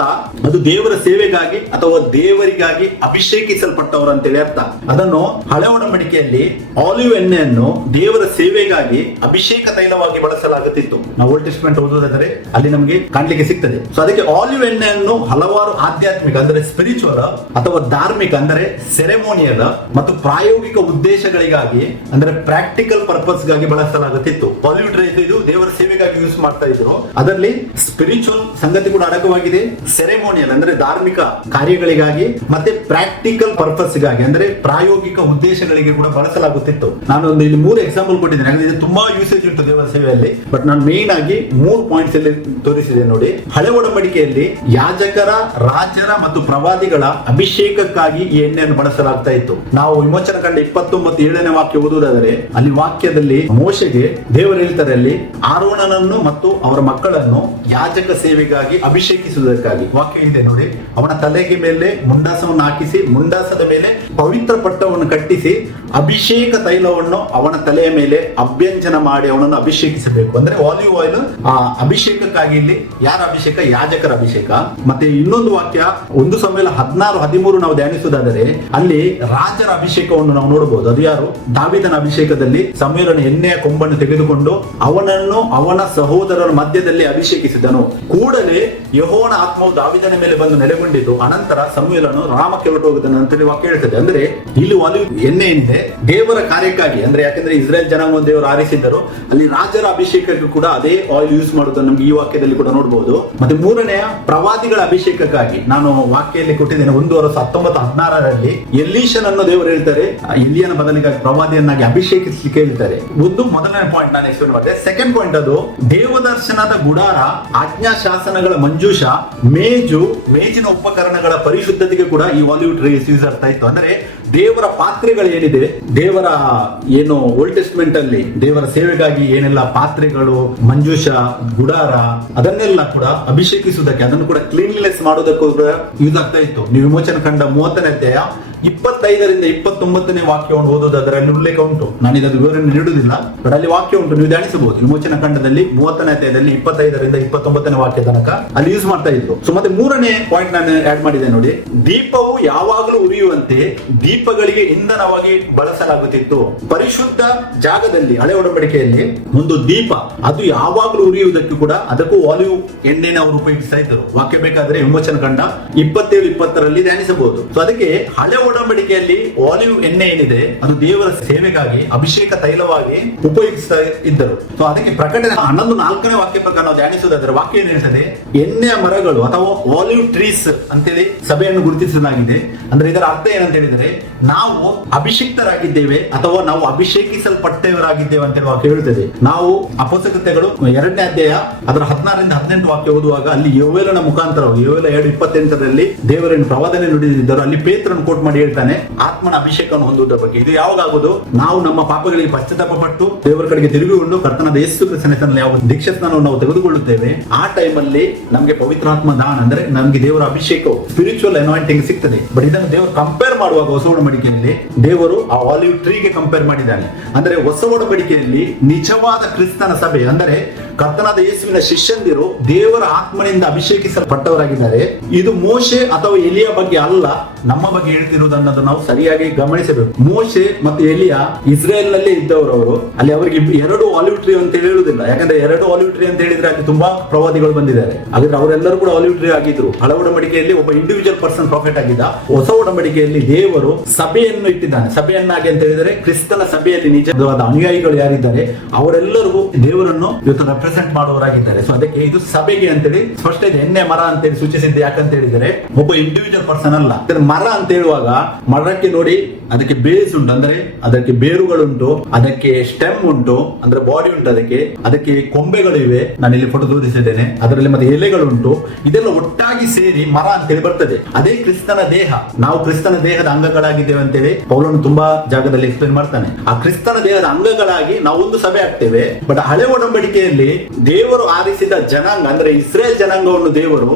ಅದು ದೇವರ ಸೇವೆಗಾಗಿ ಅಥವಾ ದೇವರಿಗಾಗಿ ಅಭಿಷೇಕಿಸಲ್ಪಟ್ಟವರು ಅಂತೇಳಿ ಅರ್ಥ. ಅದನ್ನು ಹಳೆ ಒಡಂಬಡಿಕೆಯಲ್ಲಿ ಆಲಿವ್ ಎಣ್ಣೆಯನ್ನು ದೇವರ ಸೇವೆಗಾಗಿ ಅಭಿಷೇಕ ತೈಲವಾಗಿ ಬಳಸಲಾಗುತ್ತಿತ್ತು. ನಾವು ಓಲ್ಡ್ ಟೆಸ್ಟಮೆಂಟ್ ಓದೋದಾದರೆ ಅಲ್ಲಿ ನಮಗೆ ಕಾಣ್ಲಿಕ್ಕೆ ಸಿಗ್ತದೆ. ಸೊ ಅದಕ್ಕೆ ಆಲಿವ್ ಎಣ್ಣೆಯನ್ನು ಹಲವಾರು ಆಧ್ಯಾತ್ಮಿಕ ಅಂದ್ರೆ ಸ್ಪಿರಿಚುವಲ್ ಅಥವಾ ಧಾರ್ಮಿಕ ಅಂದ್ರೆ ಸೆರೆಮೋನಿಯಲ್ ಮತ್ತು ಪ್ರಾಯೋಗಿಕ ಉದ್ದೇಶಗಳಿಗಾಗಿ ಅಂದ್ರೆ ಪ್ರಾಕ್ಟಿಕಲ್ ಪರ್ಪಸ್ ಗಾಗಿ ಬಳಸಲಾಗುತ್ತಿತ್ತು. ಆಲಿವ್ ಟ್ರೀ ಇದು ದೇವರ ಸೇವೆಗಾಗಿ ಯೂಸ್ ಮಾಡ್ತಾ ಇದ್ರು. ಅದರಲ್ಲಿ ಸ್ಪಿರಿಚುವಲ್ ಸಂಗತಿ ಕೂಡ ಅಡಕವಾಗಿದೆ, ಸೆರೆಮೋನಿಯಲ್ ಅಂದ್ರೆ ಧಾರ್ಮಿಕ ಕಾರ್ಯಗಳಿಗಾಗಿ ಮತ್ತೆ ಪ್ರಾಕ್ಟಿಕಲ್ ಪರ್ಪಸ್ ಗಾಗಿ ಅಂದ್ರೆ ಪ್ರಾಯೋಗಿಕ ಉದ್ದೇಶಗಳಿಗೆ ಕೂಡ ಬಳಸಲಾಗುತ್ತಿತ್ತು. ನಾನು ಒಂದು ಇಲ್ಲಿ 3 ಎಕ್ಸಾಂಪಲ್ ಕೊಟ್ಟಿದ್ದೇನೆ. ಇದು ತುಂಬಾ ಯೂಸೇಜ್ ಉಂಟು ದೇವರ ಸೇವೆಯಲ್ಲಿ. ಬಟ್ ನಾನು ಮೇನ್ ಆಗಿ 3 ಪಾಯಿಂಟ್ಸ್ ಅಲ್ಲಿ ತೋರಿಸಿದೆ ನೋಡಿ. ಹಳೆ ಒಡಂಬಡಿಕೆಯಲ್ಲಿ ಯಾಜಕರ, ರಾಜರ ಮತ್ತು ಪ್ರವಾದಿಗಳ ಅಭಿಷೇಕಕ್ಕಾಗಿ ಈ ಎಣ್ಣೆಯನ್ನು ಬಳಸಲಾಗ್ತಾ ಇತ್ತು. ನಾವು ವಿಮೋಚನ ಕಂಡ 29:7 ವಾಕ್ಯ ಓದುವುದಾದರೆ ಅಲ್ಲಿ ವಾಕ್ಯದಲ್ಲಿ ಮೋಶೆಗೆ ದೇವರು ಹೇಳ್ತಾರೆ ಒಡಂಬಡಿಕೆಯಲ್ಲಿ ಆರೋನನನ್ನು ಮತ್ತು ಅವರ ಮಕ್ಕಳನ್ನು ಯಾಜಕ ಸೇವೆಗಾಗಿ ಅಭಿಷೇಕಿಸುವುದಕ್ಕಾಗಿ ವಾಕ್ಯ ಇದೆ ನೋಡಿ, ಅವನ ತಲೆಗೆ ಮೇಲೆ ಮುಂಡಾಸವನ್ನು ಹಾಕಿಸಿ ಮುಂಡಾಸದ ಮೇಲೆ ಪವಿತ್ರ ಪಟ್ಟವನ್ನು ಕಟ್ಟಿಸಿ ಅಭಿಷೇಕ ತೈಲವನ್ನು ಅವನ ತಲೆಯ ಮೇಲೆ ಅಭ್ಯಂಜನ ಮಾಡಿ ಅವನನ್ನು ಅಭಿಷೇಕಿಸಬೇಕು. ಅಂದ್ರೆ ಆಲಿವ್ ಆಯಿಲ್ ಆ ಅಭಿಷೇಕಕ್ಕಾಗಿ ಇಲ್ಲಿ ಯಾರ ಅಭಿಷೇಕ? ಯಾಜಕರ ಅಭಿಷೇಕ. ಮತ್ತೆ ಇನ್ನೊಂದು ವಾಕ್ಯ 1 ಸಮುವೇಲ 16:13 ನಾವು ಧ್ಯಾನಿಸುವುದಾದರೆ ಅಲ್ಲಿ ರಾಜರ ಅಭಿಷೇಕವನ್ನು ನಾವು ನೋಡಬಹುದು. ಅದು ಯಾರು? ದಾವೀದನ ಅಭಿಷೇಕದಲ್ಲಿ ಸಮುವೇಲನ ಎಣ್ಣೆಯ ಕೊಂಬನ್ನು ತೆಗೆದುಕೊಂಡು ಅವನನ್ನು ಅವನ ಸಹೋದರರ ಮಧ್ಯದಲ್ಲಿ ಅಭಿಷೇಕಿಸಿದನು. ಕೂಡಲೇ ಯೆಹೋವನ ಆತ್ಮವು ದಾವೀದನ ಮೇಲೆ ಬಂದು ನೆಲೆಗೊಂಡಿತು. ಅನಂತರ ಸಮುವೇಲನು ರಾಮಕ್ಕೆ ಹೊರಟು ಹೋಗುತ್ತಾನೆ ಅಂತೇಳಿ ವಾಕ್ಯ ಹೇಳ್ತದೆ. ಅಂದ್ರೆ ಇಲ್ಲಿ ಆಲಿವ್ ಎಣ್ಣೆ ಏನಿದೆ ದೇವರ ಕಾರ್ಯಕ್ಕಾಗಿ, ಅಂದ್ರೆ ಯಾಕಂದ್ರೆ ಇಸ್ರೇಲ್ ಜನಾಂಗವನ್ನು ದೇವರು ಆರಿಸಿದ್ದರು, ಅಲ್ಲಿ ರಾಜರ ಅಭಿಷೇಕಕ್ಕೂ ಕೂಡ ಅದೇ ಆಯಿಲ್ ಯೂಸ್ ಮಾಡುವುದನ್ನು ನಮ್ಗೆ ಈ ವಾಕ್ಯದಲ್ಲಿ ಕೂಡ ನೋಡಬಹುದು. ಮತ್ತೆ ಮೂರನೆಯ ಪ್ರವಾದಿಗಳ ಅಭಿಷೇಕಕ್ಕಾಗಿ ನಾನು ವಾಕ್ಯದಲ್ಲಿ ಕೊಟ್ಟಿದ್ದೇನೆ. 1:19-16 ಎಲೀಷನನ್ನು ದೇವರು ಹೇಳ್ತಾರೆ ಎಲಿಯನ ಬದಲಿಗಾಗಿ ಪ್ರವಾದಿಯನ್ನಾಗಿ ಅಭಿಷೇಕಿಸಲಿಕ್ಕೆ ಹೇಳ್ತಾರೆ. ಮೊದಲನೇ ಪಾಯಿಂಟ್ ನಾನು ಎಕ್ಸ್ಪ್ಲೇನ್ ಮಾಡಿದೆ. ಸೆಕೆಂಡ್ ಪಾಯಿಂಟ್ ಅದು ದೇವದರ್ಶನದ ಗುಡಾರ, ಆಜ್ಞಾಶಾಸನಗಳ ಮಂಜೂಷ, ಮೇಜಿನ ಉಪಕರಣಗಳ ಪರಿಶುದ್ಧತೆಗೆ ಕೂಡ ಈ ಆಲಿವ್ ಟ್ರೀಸ್ ಯೂಸ್ ಆಗ್ತಾ ಇತ್ತು. ಅಂದ್ರೆ ದೇವರ ಪಾತ್ರೆಗಳು ಏನಿದೆ, ದೇವರ ಏನು ಓಲ್ಡ್ ಟೆಸ್ಟ್ಮೆಂಟ್ ಅಲ್ಲಿ ದೇವರ ಸೇವೆಗಾಗಿ ಏನೆಲ್ಲ ಪಾತ್ರೆಗಳು, ಮಂಜೂಷ, ಗುಡಾರ, ಅದನ್ನೆಲ್ಲ ಕೂಡ ಅಭಿಷೇಕಿಸುವುದಕ್ಕೆ, ಅದನ್ನು ಕೂಡ ಕ್ಲೀನ್ಲೆಸ್ ಮಾಡೋದಕ್ಕೂ ಕೂಡ ಯೂಸ್ ಆಗ್ತಾ ಇತ್ತು. ನೀವು ವಿಮೋಚನ ಕಂಡ 30ನೇ ಅಧ್ಯಾಯ 25-29 ವಾಕ್ಯವನ್ನು ಓದೋದಾದ್ರೆ ಅಲ್ಲಿ ಉಲ್ಲೇಖ ಉಂಟು. ನಾನು ಇದನ್ನು ವಿವರಣೆ ನೀಡುವುದಿಲ್ಲ, ಬಟ್ ಅಲ್ಲಿ ವಾಕ್ಯ ಉಂಟು, ನೀವು ಧ್ಯಾನಿಸಬಹುದು. ವಿಮೋಚನ ಖಂಡದಲ್ಲಿ 30ನೇ ಅಧ್ಯಾಯದಲ್ಲಿ 25-29 ವಾಕ್ಯ ತನಕ ಅಲ್ಲಿ ಯೂಸ್ ಮಾಡ್ತಾ ಇದ್ರು. ಸೊ ಮತ್ತೆ ಮೂರನೇ ಪಾಯಿಂಟ್ ನಾನು ಆಡ್ ಮಾಡಿದೆ ನೋಡಿ, ದೀಪವು ಯಾವಾಗಲೂ ಉರಿಯುವಂತೆ ದೀಪಗಳಿಗೆ ಇಂಧನವಾಗಿ ಬಳಸಲಾಗುತ್ತಿತ್ತು. ಪರಿಶುದ್ಧ ಜಾಗದಲ್ಲಿ ಹಳೆ ಒಡಂಬಡಿಕೆಯಲ್ಲಿ ಒಂದು ದೀಪ ಅದು ಯಾವಾಗಲೂ ಉರಿಯುವುದಕ್ಕೂ ಕೂಡ ಅದಕ್ಕೂ ಆಲಿವ್ ಎಣ್ಣೆನ ಅವರು ಉಪಯೋಗಿಸ್ತಾ ಇದ್ರು. ವಾಕ್ಯ ಬೇಕಾದ್ರೆ ವಿಮೋಚನ ಖಂಡ 27-20 ಧ್ಯಾನಿಸಬಹುದು. ಸೊ ಅದಕ್ಕೆ ಹಳೆ ಒಡಂಬಡಿಕೆಯಲ್ಲಿ ಆಲಿವ್ ಎಣ್ಣೆ ಏನಿದೆ ಅದು ದೇವರ ಸೇವೆಗಾಗಿ ಅಭಿಷೇಕ ತೈಲವಾಗಿ ಉಪಯೋಗಿಸ್ತಾ ಇದ್ದರು. ಸೊ ಅದಕ್ಕೆ ಪ್ರಕಟಣೆ 11:4 ವಾಕ್ಯ ಪ್ರಕಾರ ನಾವು ಧ್ಯಾನಿಸುವುದಾದ್ರೆ ವಾಕ್ಯ ಏನ್ ಹೇಳ್ತದೆ? ಎಣ್ಣೆಯ ಮರಗಳು ಅಥವಾ ಆಲಿವ್ ಟ್ರೀಸ್ ಅಂತೇಳಿ ಸಭೆಯನ್ನು ಗುರುತಿಸಲಾಗಿದೆ. ಅಂದ್ರೆ ಇದರ ಅರ್ಥ ಏನಂತ ಹೇಳಿದ್ರೆ, ನಾವು ಅಭಿಷಿಕ್ತರಾಗಿದ್ದೇವೆ ಅಥವಾ ನಾವು ಅಭಿಷೇಕಿಸಲ್ಪಟ್ಟವರಾಗಿದ್ದೇವೆ ಅಂತ ವಾಕ್ಯ ಹೇಳ್ತದೆ. ನಾವು ಅಪೊಸ್ತಲಗಳು 2ನೇ ಅಧ್ಯಾಯ ಅದರ 16-18 ವಾಕ್ಯ ಓದುವಾಗ ಅಲ್ಲಿ ಯೋವೇಲನ ಮುಖಾಂತರ, ಯೋವೇಲ 2:28 ದೇವರನ್ನು ಪ್ರವಾದನೆ ನುಡಿದಿದ್ದರು. ಅಲ್ಲಿ ಪೇತ್ರನು ಕೋಟ್ ಮಾಡಿ ಹೇಳ್ತಾನೆ ಆತ್ಮನ ಅಭಿಷೇಕವನ್ನು ಹೊಂದುವುದರ ಬಗ್ಗೆ. ಇದು ಯಾವಾಗ ಆಗೋದು? ನಾವು ನಮ್ಮ ಪಾಪಗಳಿಗೆ ಪಶ್ಚಾತ್ತಾಪ ಪಟ್ಟು ದೇವರ ಕಡೆಗೆ ತಿರುಗಿಕೊಂಡು ಕರ್ತನಾದ ಯೇಸು ಕ್ರಿಸ್ತನ ಯಾವ ದೀಕ್ಷಾಸ್ನಾನವನ್ನು ನಾವು ತೆಗೆದುಕೊಳ್ಳುತ್ತೇವೆ, ಆ ಟೈಮಲ್ಲಿ ನಮಗೆ ಪವಿತ್ರಾತ್ಮ ದಾನ, ಅಂದ್ರೆ ನಮಗೆ ದೇವರ ಅಭಿಷೇಕವು ಸ್ಪಿರಿಚುವಲ್ ಅನಾಯಿಂಟಿಂಗ್ ಸಿಗ್ತದೆ. ಬಟ್ ಇದನ್ನು ದೇವರು ಕಂಪೇರ್ ಮಾಡುವಾಗ ಹೊಸ ಒಡಂಬಡಿಕೆಯಲ್ಲಿ ದೇವರು ಆ ಆಲಿವ್ ಟ್ರೀಗೆ ಕಂಪೇರ್ ಮಾಡಿದ್ದಾನೆ. ಅಂದ್ರೆ ಹೊಸ ಒಡಂಬಡಿಕೆಯಲ್ಲಿ ನಿಜವಾದ ಕ್ರಿಸ್ತನ ಸಭೆ, ಅಂದರೆ ಕರ್ತನಾದ ಯೇಸುವಿನ ಶಿಷ್ಯಂದಿರು ದೇವರ ಆತ್ಮನಿಂದ ಅಭಿಷೇಕಿಸಲ್ಪಟ್ಟವರಾಗಿದ್ದಾರೆ. ಇದು ಮೋಶೆ ಅಥವಾ ಎಲಿಯ ಬಗ್ಗೆ ಅಲ್ಲ, ನಮ್ಮ ಬಗ್ಗೆ ಹೇಳ್ತಿರುವುದನ್ನು ನಾವು ಸರಿಯಾಗಿ ಗಮನಿಸಬೇಕು. ಮೋಶೆ ಮತ್ತು ಎಲಿಯಾ ಇಸ್ರೇಲ್ ನಲ್ಲಿ ಇದ್ದವರು. ಅವರು ಅಲ್ಲಿ ಅವರಿಗೆ 2 ಆಲಿವ್ ಟ್ರೀ ಅಂತ ಹೇಳುವುದಿಲ್ಲ, ಯಾಕಂದ್ರೆ 2 ಆಲಿವ್ ಟ್ರೀ ಅಂತ ಹೇಳಿದ್ರೆ ಅಲ್ಲಿ ತುಂಬಾ ಪ್ರವಾದಿಗಳು ಬಂದಿದ್ದಾರೆ. ಹಾಗಾದ್ರೆ ಅವರೆಲ್ಲರೂ ಕೂಡ ಆಲಿವ್ ಟ್ರೀ ಆಗಿದ್ರು. ಹಳ ಒಡಂಬಡಿಕೆಯಲ್ಲಿ ಒಬ್ಬ ಇಂಡಿವಿಜುವಲ್ ಪರ್ಸನ್ ಪ್ರಾಫಿಟ್ ಆಗಿದ್ದ. ಹೊಸ ಒಡಂಬಡಿಕೆಯಲ್ಲಿ ದೇವರು ಸಭೆಯನ್ನು ಇಟ್ಟಿದ್ದಾನೆ. ಸಭೆಯನ್ನಾಗಿ ಅಂತ ಹೇಳಿದರೆ ಕ್ರಿಸ್ತನ ಸಭೆಯಲ್ಲಿ ನಿಜವಾದ ಅನುಯಾಯಿಗಳು ಯಾರಿದ್ದಾರೆ ಅವರೆಲ್ಲರಿಗೂ ದೇವರನ್ನು ಇವತ್ತು ರೆಪ್ರೆಸೆಂಟ್ ಮಾಡುವವರಾಗಿದ್ದಾರೆ. ಸೊ ಅದಕ್ಕೆ ಇದು ಸಭೆಗೆ ಅಂತೇಳಿ ಸ್ಪಷ್ಟ ಇದೆ. ಎಣ್ಣೆ ಮರ ಅಂತೇಳಿ ಸೂಚಿಸಿದ್ದು ಯಾಕಂತ ಹೇಳಿದರೆ ಒಬ್ಬ ಇಂಡಿವಿಜುವಲ್ ಪರ್ಸನ್ ಅಲ್ಲ. ಮರ ಅಂತ ಹೇಳುವಾಗ ಮರಕ್ಕೆ ನೋಡಿ ಅದಕ್ಕೆ ಬೇಸ್ ಉಂಟು, ಅಂದ್ರೆ ಅದಕ್ಕೆ ಬೇರುಗಳುಂಟು, ಅದಕ್ಕೆ ಸ್ಟೆಮ್ ಉಂಟು, ಅಂದ್ರೆ ಬಾಡಿ ಉಂಟು, ಅದಕ್ಕೆ ಕೊಂಬೆಗಳು ಇವೆ. ನಾನು ಇಲ್ಲಿ ಫೋಟೋ ತೋರಿಸಿದ್ದೇನೆ. ಅದರಲ್ಲಿ ಮತ್ತೆ ಎಲೆಗಳುಂಟು. ಇದೆಲ್ಲ ಒಟ್ಟಾಗಿ ಸೇರಿ ಮರ ಅಂತೇಳಿ ಬರ್ತದೆ. ಅದೇ ಕ್ರಿಸ್ತನ ದೇಹ. ನಾವು ಕ್ರಿಸ್ತನ ದೇಹದ ಅಂಗಗಳಾಗಿದ್ದೇವೆ ಅಂತೇಳಿ ಪೌಲನು ತುಂಬಾ ಜಾಗದಲ್ಲಿ ಎಕ್ಸ್ಪ್ಲೇನ್ ಮಾಡ್ತಾನೆ. ಆ ಕ್ರಿಸ್ತನ ದೇಹದ ಅಂಗಗಳಾಗಿ ನಾವು ಒಂದು ಸಭೆ ಆಗ್ತೇವೆ. ಬಟ್ ಹಳೆ ಒಡಂಬಡಿಕೆಯಲ್ಲಿ ದೇವರು ಆರಿಸಿದ ಜನಾಂಗ, ಅಂದ್ರೆ ಇಸ್ರೇಲ್ ಜನಾಂಗವನ್ನು ದೇವರು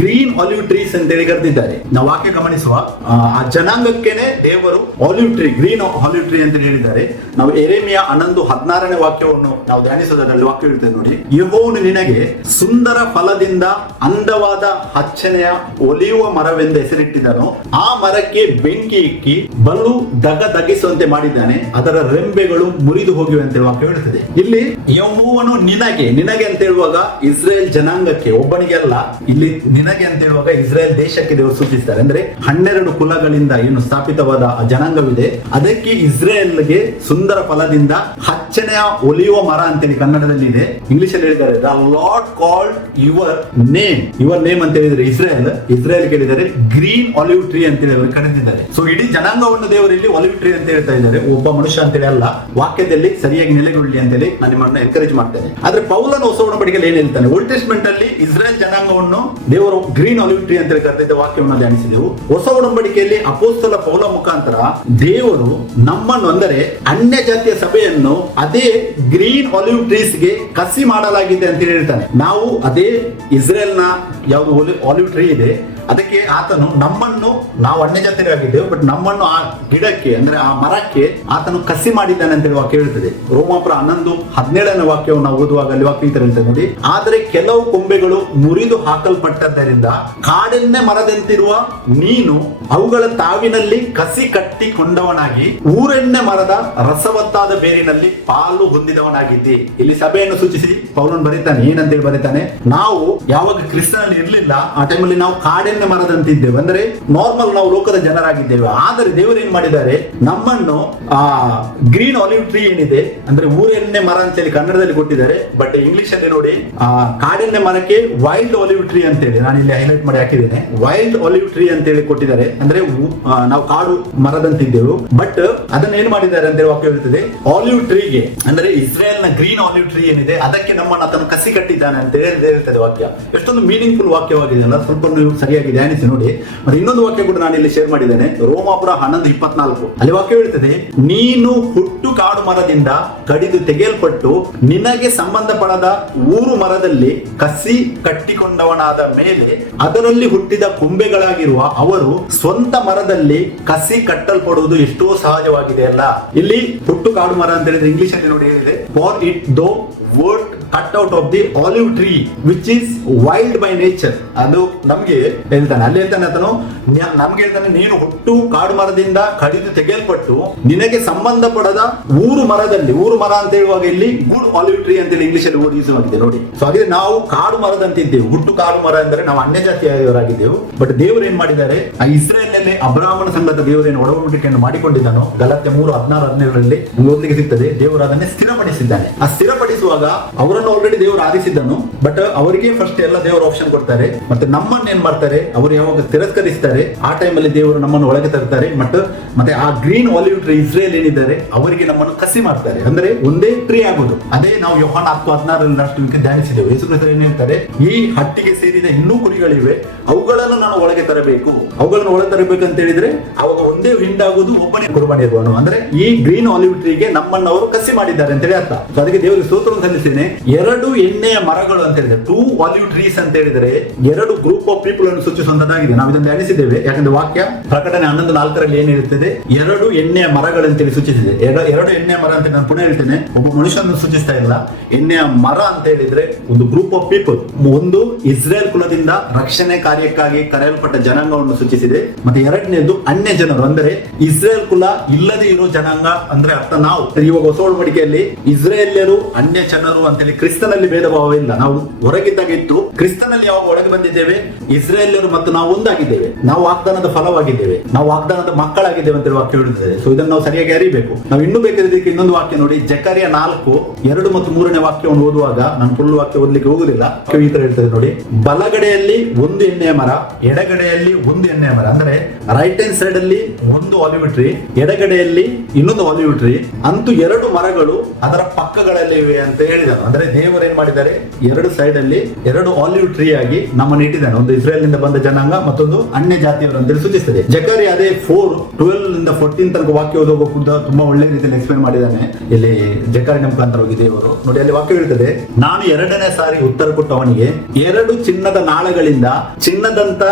ಗ್ರೀನ್ ಆಲಿವ್ ಟ್ರೀಸ್ ಅಂತೇಳಿ ಕರೆದಿದ್ದಾರೆ. ನಾವು ವಾಕ್ಯ ಗಮನಿಸುವ ಆ ಜನಾಂಗಕ್ಕೇನೆ ದೇವರು olive tree, green olive tree ಅಂತ ಹೇಳಿದ್ದಾರೆ. ನಾವು ಯೆರೆಮೀಯ 11:16 ವಾಕ್ಯವನ್ನು ನಾವು ಧ್ಯಾನಿಸೋದ್ರಲ್ಲಿ ವಾಕ್ಯ ಹೇಳ್ತೇವೆ ನೋಡಿ, ಯೆಹೋವನು ನಿನಗೆ ಸುಂದರ ಫಲದಿಂದ ಅಂದವಾದ ಹಚ್ಚನೆಯ ಒಲಿಯುವ ಮರವೆಂದು ಹೆಸರಿಟ್ಟಿದ್ದನು. ಆ ಮರಕ್ಕೆ ಬೆಂಕಿ ಇಕ್ಕಿ ಬಲು ದಗದಗಿಸುವಂತೆ ಮಾಡಿದ್ದಾನೆ, ಅದರ ರೆಂಬೆಗಳು ಮುರಿದು ಹೋಗಿವೆ ಅಂತ ವಾಕ್ಯ ಹೇಳ್ತದೆ. ಇಲ್ಲಿ ಯೆಹೋವನು ನಿನಗೆ ಅಂತ ಹೇಳುವಾಗ ಇಸ್ರೇಲ್ ಜನಾಂಗಕ್ಕೆ, ಒಬ್ಬನಿಗೆ ಅಲ್ಲ. ಇಲ್ಲಿ ನಿನಗೆ ಅಂತ ಹೇಳುವಾಗ ಇಸ್ರೇಲ್ ದೇಶಕ್ಕೆ ದೇವರು ಸೂಚಿಸ್ತಾರೆ. ಅಂದ್ರೆ 12 ಕುಲಗಳಿಂದ ಏನು ಸ್ಥಾಪಿತವಾದ ಜನಾಂಗವಿದೆ, ಅದಕ್ಕೆ ಇಸ್ರೇಲ್ಗೆ ಸುಂದರ ಫಲದಿಂದ ಹಚ್ಚನೆಯ ಒಲಿಯುವ ಮರ ಅಂತೇಳಿ ಕನ್ನಡದಲ್ಲಿ ಇದೆ. ಇಂಗ್ಲಿಷ್ ಅಲ್ಲಿ ಹೇಳಿದ್ದಾರೆ the lord called your name ಅಂತ ಹೇಳಿದ್ರೆ ಇಸ್ರೇಲ್ ಹೇಳಿದರೆ ಗ್ರೀನ್ ಆಲಿವ್ ಟ್ರೀ ಅಂತ ಹೇಳಿ ಅವರು ಕರೆದಿದ್ದಾರೆ. ಸೊ ಇಡೀ ಜನಾಂಗವನ್ನು ದೇವರು ಇಲ್ಲಿ ಆಲಿವ್ ಟ್ರೀ ಅಂತ ಹೇಳ್ತಾ ಇದ್ದಾರೆ, ಒಬ್ಬ ಮನುಷ್ಯ ಅಂತೇಳಿ ಅಲ್ಲ. ವಾಕ್ಯದಲ್ಲಿ ಸರಿಯಾಗಿ ನೆಲೆಗೊಳ್ಳಿ ಅಂತೇಳಿ ನಾನು ನಿಮ್ಮನ್ನು ಎನ್ಕರೇಜ್ ಮಾಡ್ತೇನೆ. ಆದ್ರೆ ಪೌಲನು ಹೊಸ ಒಡಂಬಡಿಕೆಯಲ್ಲಿ ಏನ್ ಹೇಳ್ತಾನೆ, ಓಲ್ಡ್ ಟೆಸ್ಟ್ಮೆಂಟ್ ಅಲ್ಲಿ ಇಸ್ರೇಲ್ ಜನಾಂಗವನ್ನು ದೇವರು ಗ್ರೀನ್ ಆಲಿವ್ ಟ್ರೀ ಅಂತ ಕರೆದಿದ್ದ ವಾಕ್ಯವನ್ನು ಧ್ಯಾನಿಸಿದೆವು. ಹೊಸ ಒಡಂಬಡಿಕೆಯಲ್ಲಿ ಅಪೊಸ್ತಲ ಪೌಲ ಮುಖಾಂತರ ದೇವರು ನಮ್ಮನ್ನು ಅಂದರೆ ಅನ್ಯ ಜಾತಿಯ ಸಭೆಯನ್ನು ಅದೇ ಗ್ರೀನ್ ಆಲಿವ್ ಟ್ರೀಸ್ ಗೆ ಕಸಿ ಮಾಡಲಾಗಿದೆ ಅಂತ ಹೇಳ್ತಾನೆ. ನಾವು ಅದೇ ಇಸ್ರೇಲ್ ನ ಯಾವುದು ಆಲಿವ್ ಟ್ರೀ ಇದೆ ಅದಕ್ಕೆ ಆತನು ನಮ್ಮನ್ನು, ನಾವು ಅನ್ಯ ಜಾತಿಯರಾಗಿದ್ದೇವೆ ಬಟ್ ನಮ್ಮನ್ನು ಆ ಗಿಡಕ್ಕೆ ಅಂದ್ರೆ ಆ ಮರಕ್ಕೆ ಆತನು ಕಸಿ ಮಾಡಿದ್ದಾನೆ ಅಂತ ಹೇಳಿ ವಾಕ್ಯ ಹೇಳ್ತದೆ. ರೋಮಾಪುರ 11:17 ವಾಕ್ಯವನ್ನು ನಾವು ಓದುವಾಗ ಅಲ್ಲಿ ವಾಕ್ಯ ಈ ತರ ಹೇಳ್ತದೆ ನೋಡಿ, ಆದರೆ ಕೆಲವು ಕೊಂಬೆಗಳು ಮುರಿದು ಹಾಕಲ್ಪಟ್ಟದ್ದರಿಂದ ಕಾಡೆಣ್ಣೆ ಮರದಂತಿರುವ ನೀನು ಅವುಗಳ ತಾವಿನಲ್ಲಿ ಕಸಿ ಕಟ್ಟಿಕೊಂಡವನಾಗಿ ಊರೆಣ್ಣೆ ಮರದ ರಸವತ್ತಾದ ಬೇರಿನಲ್ಲಿ ಪಾಲು ಹೊಂದಿದವನಾಗಿದ್ದಿ. ಇಲ್ಲಿ ಸಭೆಯನ್ನು ಸೂಚಿಸಿ ಪೌಲನು ಬರೀತಾನೆ, ಏನಂತೇಳಿ ಬರೀತಾನೆ, ನಾವು ಯಾವಾಗ ಕ್ರಿಸ್ತನಲ್ಲಿ ಇರ್ಲಿಲ್ಲ ಆ ಟೈಮಲ್ಲಿ ನಾವು ಕಾಡೆಣ್ಣೆ ಮರದಂತಿದ್ದೇವೆ, ಅಂದ್ರೆ ನಾರ್ಮಲ್ ನಾವು ಲೋಕದ ಜನರಾಗಿದ್ದೇವೆ. ಆದರೆ ದೇವರು ಏನ್ ಮಾಡಿದ್ದಾರೆ, ನಮ್ಮನ್ನು ಆ ಗ್ರೀನ್ ಆಲಿವ್ ಟ್ರೀ ಏನಿದೆ ಅಂದ್ರೆ ಊರೆಣ್ಣೆ ಮರ ಅಂತ ಹೇಳಿ ಕನ್ನಡದಲ್ಲಿ ಕೊಟ್ಟಿದ್ದಾರೆ, ಬಟ್ ಇಂಗ್ಲಿಷ್ ಅಲ್ಲಿ ನೋಡಿ ಆ ಕಾಡೆಣ್ಣೆ ಮರಕ್ಕೆ ವೈಲ್ಡ್ ಆಲಿವ್ ಟ್ರೀ ಅಂತ ಹೇಳಿ ನಾನು ಇಲ್ಲಿ ಹೈಲೈಟ್ ಮಾಡಿ ಹಾಕಿದ್ದೇನೆ. ವೈಲ್ಡ್ ಆಲಿವ್ ಟ್ರೀ ಅಂತ ಹೇಳಿ ಕೊಟ್ಟಿದ್ದಾರೆ, ಅಂದ್ರೆ ನಾವು ಕಾಡು ಮರದಂತಿದ್ದೆವು. ಬಟ್ ಅದನ್ನ ಏನ್ ಮಾಡಿದ್ದಾರೆ ಅಂತ ವಾಕ್ಯ ಹೇಳ್ತದೆ, ಆಲಿವ್ ಟ್ರೀಗೆ ಅಂದ್ರೆ ಇಸ್ರೇಲ್ ನ ಗ್ರೀನ್ ಆಲಿವ್ ಟ್ರೀ ಏನಿದೆ ಅದಕ್ಕೆ ನಮ್ಮನ್ನು ಆತನು ಕಸಿ ಕಟ್ಟಿದ್ದಾನೆ ಅಂತ ಹೇಳ್ತದೆ ವಾಕ್ಯ. ಎಷ್ಟೊಂದು ಮೀನಿಂಗ್ಫುಲ್ ವಾಕ್ಯವಾಗಿದೆ ಅಲ್ಲ, ಸ್ವಲ್ಪ ನೀವು ಸರಿಯಾಗಿ ಧ್ಯಾನಿಸಿ ನೋಡಿ. ಮತ್ತೆ ಇನ್ನೊಂದು ವಾಕ್ಯ ಕೂಡ ನಾನು ಇಲ್ಲಿ ಶೇರ್ ಮಾಡಿದ್ದೇನೆ, ರೋಮಾಪುರ 11:24 ಅಲ್ಲಿ ವಾಕ್ಯ ಹೇಳ್ತದೆ, ನೀನು ಹುಟ್ಟು ಕಾಡು ಮರದಿಂದ ಕಡಿದು ತೆಗೆಯಲ್ಪಟ್ಟು ನಿನಗೆ ಸಂಬಂಧಪಡದ ಊರು ಮರದಲ್ಲಿ ಕಸಿ ಕಟ್ಟಿಕೊಂಡವನಾದ ಮೇಲೆ ಅದರಲ್ಲಿ ಹುಟ್ಟಿದ ಕೊಂಬೆಗಳಾಗಿರುವ ಅವರು ಸ್ವಂತ ಮರದಲ್ಲಿ ಕಸಿ ಕಟ್ಟಲ್ಪಡುವುದು ಎಷ್ಟೋ ಸಹಜವಾಗಿದೆ ಅಲ್ಲ. ಇಲ್ಲಿ ಹುಟ್ಟು ಕಾಡು ಮರ ಅಂತ ಹೇಳಿದ್ರೆ ಇಂಗ್ಲಿಷ್ ಅಲ್ಲಿ ನೋಡಿ ಹೇಳಿದೆ, ಫಾರ್ ಇಟ್ ದೋ word cut out of the olive tree which is wild by nature. ಅದು ನಮ್ಗೆ ಹೇಳ್ತಾನೆ, ಅಲ್ಲಿ ಹೇಳ್ತಾನೆ ಆತನು, ನಮ್ಗೆ ಹೇಳ್ತಾನೆ, ನೀನು ಹುಟ್ಟು ಕಾಡು ಮರದಿಂದ ಕಡಿದು ತೆಗೆಯಲ್ಪಟ್ಟು ನಿನಗೆ ಸಂಬಂಧಪಡದ ಊರು ಮರದಲ್ಲಿ, ಊರು ಮರ ಅಂತ ಹೇಳುವಾಗ ಇಲ್ಲಿ ಗುಡ್ ಆಲಿವ್ ಟ್ರೀ ಅಂತ ಹೇಳಿ ಇಂಗ್ಲಿಷ್ ಅಲ್ಲಿ ಓದಿಸುವಂತಿದೆ ನೋಡಿ. ಸೊ ಹಾಗೆ ನಾವು ಕಾಡು ಮರದಂತಿದ್ದೇವೆ, ಹುಟ್ಟು ಕಾಡು ಮರ ಅಂದರೆ ನಾವು ಅನ್ಯ ಜಾತಿಯವರಾಗಿದ್ದೆವು. ಬಟ್ ದೇವರು ಏನ್ ಮಾಡಿದ್ದಾರೆ, ಆ ಇಸ್ರೇಲ್ ನಲ್ಲಿ ಅಬ್ರಾಹ್ಮನ ಸಂಘದ ದೇವರೇನು ಒಡಂಬಡಿಕೆಯನ್ನು ಮಾಡಿಕೊಂಡಿದ್ದಾನೋ ಗಲಾತ್ಯ 3:16-17 ಓದಲಿಕ್ಕೆ ಸಿಗ್ತದೆ. ದೇವರು ಅದನ್ನೇ ಸ್ಥಿರಪಡಿಸಿದ್ದಾನೆ. ಆ ಸ್ಥಿರಪಡಿಸುವಾಗ ಅವರನ್ನು ಆಲ್ರೆಡಿ ದೇವರು ಆರಿಸಿದ್ದನು, ಬಟ್ ಅವರಿಗೆ ಫಸ್ಟ್ ಎಲ್ಲ ದೇವರು ಆಪ್ಷನ್ ಕೊಡ್ತಾರೆ. ಮತ್ತೆ ನಮ್ಮನ್ನ ಏನ್ ಮಾಡ್ತಾರೆ, ಅವರು ಯಾವಾಗ ತಿರಸ್ಕರಿಸ್ತಾರೆ ಆ ಟೈಮಲ್ಲಿ ದೇವರು ನಮ್ಮನ್ನು ಒಳಗೆ ತರ್ತಾರೆ. ಮತ್ತೆ ಆ ಗ್ರೀನ್ ಆಲಿವ್ ಟ್ರೀ ಇಸ್ರೇಲ್ ಏನಿದ್ದಾರೆ ಅವರಿಗೆ ನಮ್ಮನ್ನು ಕಸಿ ಮಾಡ್ತಾರೆ, ಅಂದ್ರೆ ಒಂದೇ ಟ್ರೀ ಆಗೋದು. ಅದೇ ನಾವು ಯೋಹಾನ 10:16 ಲಾಸ್ಟ್ ಧ್ಯಾನಿಸಿದೆವು. ಯೇಸು ಕ್ರಿಸ್ತರು ಏನ್ ಹೇಳ್ತಾರೆ, ಈ ಹಟ್ಟಿಗೆ ಸೇರಿದ ಇನ್ನೂ ಕುರಿಗಳಿವೆ, ಅವುಗಳನ್ನು ನಾನು ಒಳಗೆ ತರಬೇಕು. ಅವುಗಳನ್ನು ಒಳಗೆ ತರಬೇಕು ಅಂತ ಹೇಳಿದ್ರೆ ಅವಾಗ ಒಂದೇ ಹಿಂಡಾಗೋದು, ಒಬ್ಬನೇ ಕುರ್ಬಾನಿ ಇರುವನು. ಅಂದ್ರೆ ಈ ಗ್ರೀನ್ ಆಲಿವ್ ಟ್ರೀಗೆ ನಮ್ಮನ್ನು ಅವರು ಕಸಿ ಮಾಡಿದ್ದಾರೆ ಅಂತ ಹೇಳಿ ಅರ್ಥ. ಅದಕ್ಕೆ ದೇವರಿಗೆ ಸ್ತೋತ್ರವನ್ನು ಸಲ್ಲಿಸ್ತೇನೆ. 2 ಎಣ್ಣೆಯ ಮರಗಳು ಅಂತ ಹೇಳಿದ್ರೆ 2 ಆಲಿವ್ ಟ್ರೀಸ್ ಅಂತ ಹೇಳಿದ್ರೆ 2 ಗ್ರೂಪ್ ಆಫ್ ಪೀಪಲ್ ಅನ್ನು ಸೂಚಿಸುವಂತದ್ದಾಗಿದೆ. ನಾವು ಇದನ್ನು ಧ್ಯಾನಿಸಿದ್ದೇವೆ. ಯಾಕಂದ್ರೆ ವಾಕ್ಯ ಪ್ರಕಟಣೆ 11:4 ಏನ್ ಹೇಳ್ತಿದೆ, 2 ಎಣ್ಣೆಯ ಮರಗಳಂತೇಳಿ ಸೂಚಿಸಿದೆ. 2 ಎಣ್ಣೆಯ ಮರ ಅಂತ ನಾನು ಪುನಃ ಹೇಳ್ತೇನೆ, ಒಬ್ಬ ಮನುಷ್ಯನನ್ನು ಸೂಚಿಸ್ತಾ ಇಲ್ಲ. ಎಣ್ಣೆಯ ಮರ ಅಂತ ಹೇಳಿದ್ರೆ ಒಂದು ಗ್ರೂಪ್ ಆಫ್ ಪೀಪಲ್, ಒಂದು ಇಸ್ರೇಲ್ ಕುಲದಿಂದ ರಕ್ಷಣೆ ಕಾರ್ಯಕ್ಕಾಗಿ ಕರೆಯಲ್ಪಟ್ಟ ಜನಾಂಗವನ್ನು ಸೂಚಿಸಿದೆ. ಮತ್ತೆ ಎರಡನೇದು ಅನ್ಯ ಜನರು, ಅಂದ್ರೆ ಇಸ್ರೇಲ್ ಕುಲ ಇಲ್ಲದೆ ಇರೋ ಜನಾಂಗ ಅಂದ್ರೆ ಅರ್ಥ. ನಾವು ಇವಾಗ ಹೊಸ ಒಡಂಬಡಿಕೆಯಲ್ಲಿ ಇಸ್ರೇಲ್ಯರು ಅನ್ಯ ಜನರು ಅಂತೇಳಿ ಕ್ರಿಸ್ತನಲ್ಲಿ ಭೇದ ಭಾವ ಇಲ್ಲ. ನಾವು ಹೊರಗಿದ್ದಾಗ ಇತ್ತು, ಕ್ರಿಸ್ತನಲ್ಲಿ ಯಾವಾಗ ಒಳಗೆ ಬಂದಿದ್ದೇವೆ ಇಸ್ರೇಲ್ಯರು ಮತ್ತು ನಾವು ಒಂದಾಗಿದ್ದೇವೆ. ನಾವು ವಾಗ್ದಾನದ ಫಲವಾಗಿದ್ದೇವೆ, ನಾವು ವಾಗ್ದಾನದ ಮಕ್ಕಳಾಗಿದ್ದೇವೆ ಅಂತ ವಾಕ್ಯ ಹೇಳುತ್ತದೆ. ಸೊ ಇದನ್ನು ನಾವು ಸರಿಯಾಗಿ ಅರಿಬೇಕು. ನಾವು ಇನ್ನೂ ಬೇಕಾದಕ್ಕೆ ಇನ್ನೊಂದು ವಾಕ್ಯ ನೋಡಿ, ಜಕರ್ಯ 4:2 ಮತ್ತು 3ನೇ ವಾಕ್ಯವನ್ನು ಓದುವಾಗ ನಾನು ಫುಲ್ ವಾಕ್ಯ ಓದಲಿಕ್ಕೆ ಹೋಗುದಿಲ್ಲ. ಈ ತರ ಹೇಳ್ತದೆ ನೋಡಿ, ಬಲಗಡೆಯಲ್ಲಿ 1 ಎಣ್ಣೆಯ ಮರ, ಎಡಗಡೆಯಲ್ಲಿ 1 ಎಣ್ಣೆಯ ಮರ, ಅಂದ್ರೆ ರೈಟ್ ಹ್ಯಾಂಡ್ ಸೈಡ್ ಅಲ್ಲಿ 1 ಆಲಿವ್ ಟ್ರೀ, ಎಡಗಡೆಯಲ್ಲಿ ಇನ್ನೊಂದು ಆಲಿವ್ ಟ್ರೀ, ಅಂತೂ 2 ಮರಗಳು ಅದರ ಪಕ್ಕಗಳಲ್ಲಿ ಇವೆ ಅಂತ ಹೇಳಿದನು. ಅಂದ್ರೆ ದೇವರು ಏನ್ ಮಾಡಿದ್ದಾರೆ, 2 ಸೈಡ್ ಅಲ್ಲಿ 2 ಆಲಿವ್ ಟ್ರೀ ಆಗಿ ನಮ್ಮನ್ನು ಇಟ್ಟಿದ್ದಾನೆ. ಒಂದು ಇಸ್ರೇಲ್ ನಿಂದ ಬಂದ ಜನಾಂಗ, ಮತ್ತೊಂದು ಅನ್ಯ ಜಾತಿಯವರು ಅಂತೇಳಿ ಸೂಚಿಸ್ತದೆ. ಜಕರ್ಯ ಅದೇ 4:12-14 ತನಕ ವಾಕ್ಯ ಓದುವ ಕೂಡ ತುಂಬಾ ಒಳ್ಳೆ ರೀತಿಯಲ್ಲಿ ಎಕ್ಸ್ಪ್ಲೇನ್ ಮಾಡಿದ್ದಾನೆ. ಇಲ್ಲಿ ಜಕರ್ಯ ಮುಖಾಂತರ ಹೋಗಿ ದೇವರು ನೋಡಿ, ಅಲ್ಲಿ ವಾಕ್ಯ ಹೇಳ್ತದೆ, ನಾನು 2ನೇ ಸಾರಿ ಉತ್ತರ ಕೊಟ್ಟು ಅವನಿಗೆ 2 ಚಿನ್ನದ ನಾಳಗಳಿಂದ ಚಿನ್ನದಂತ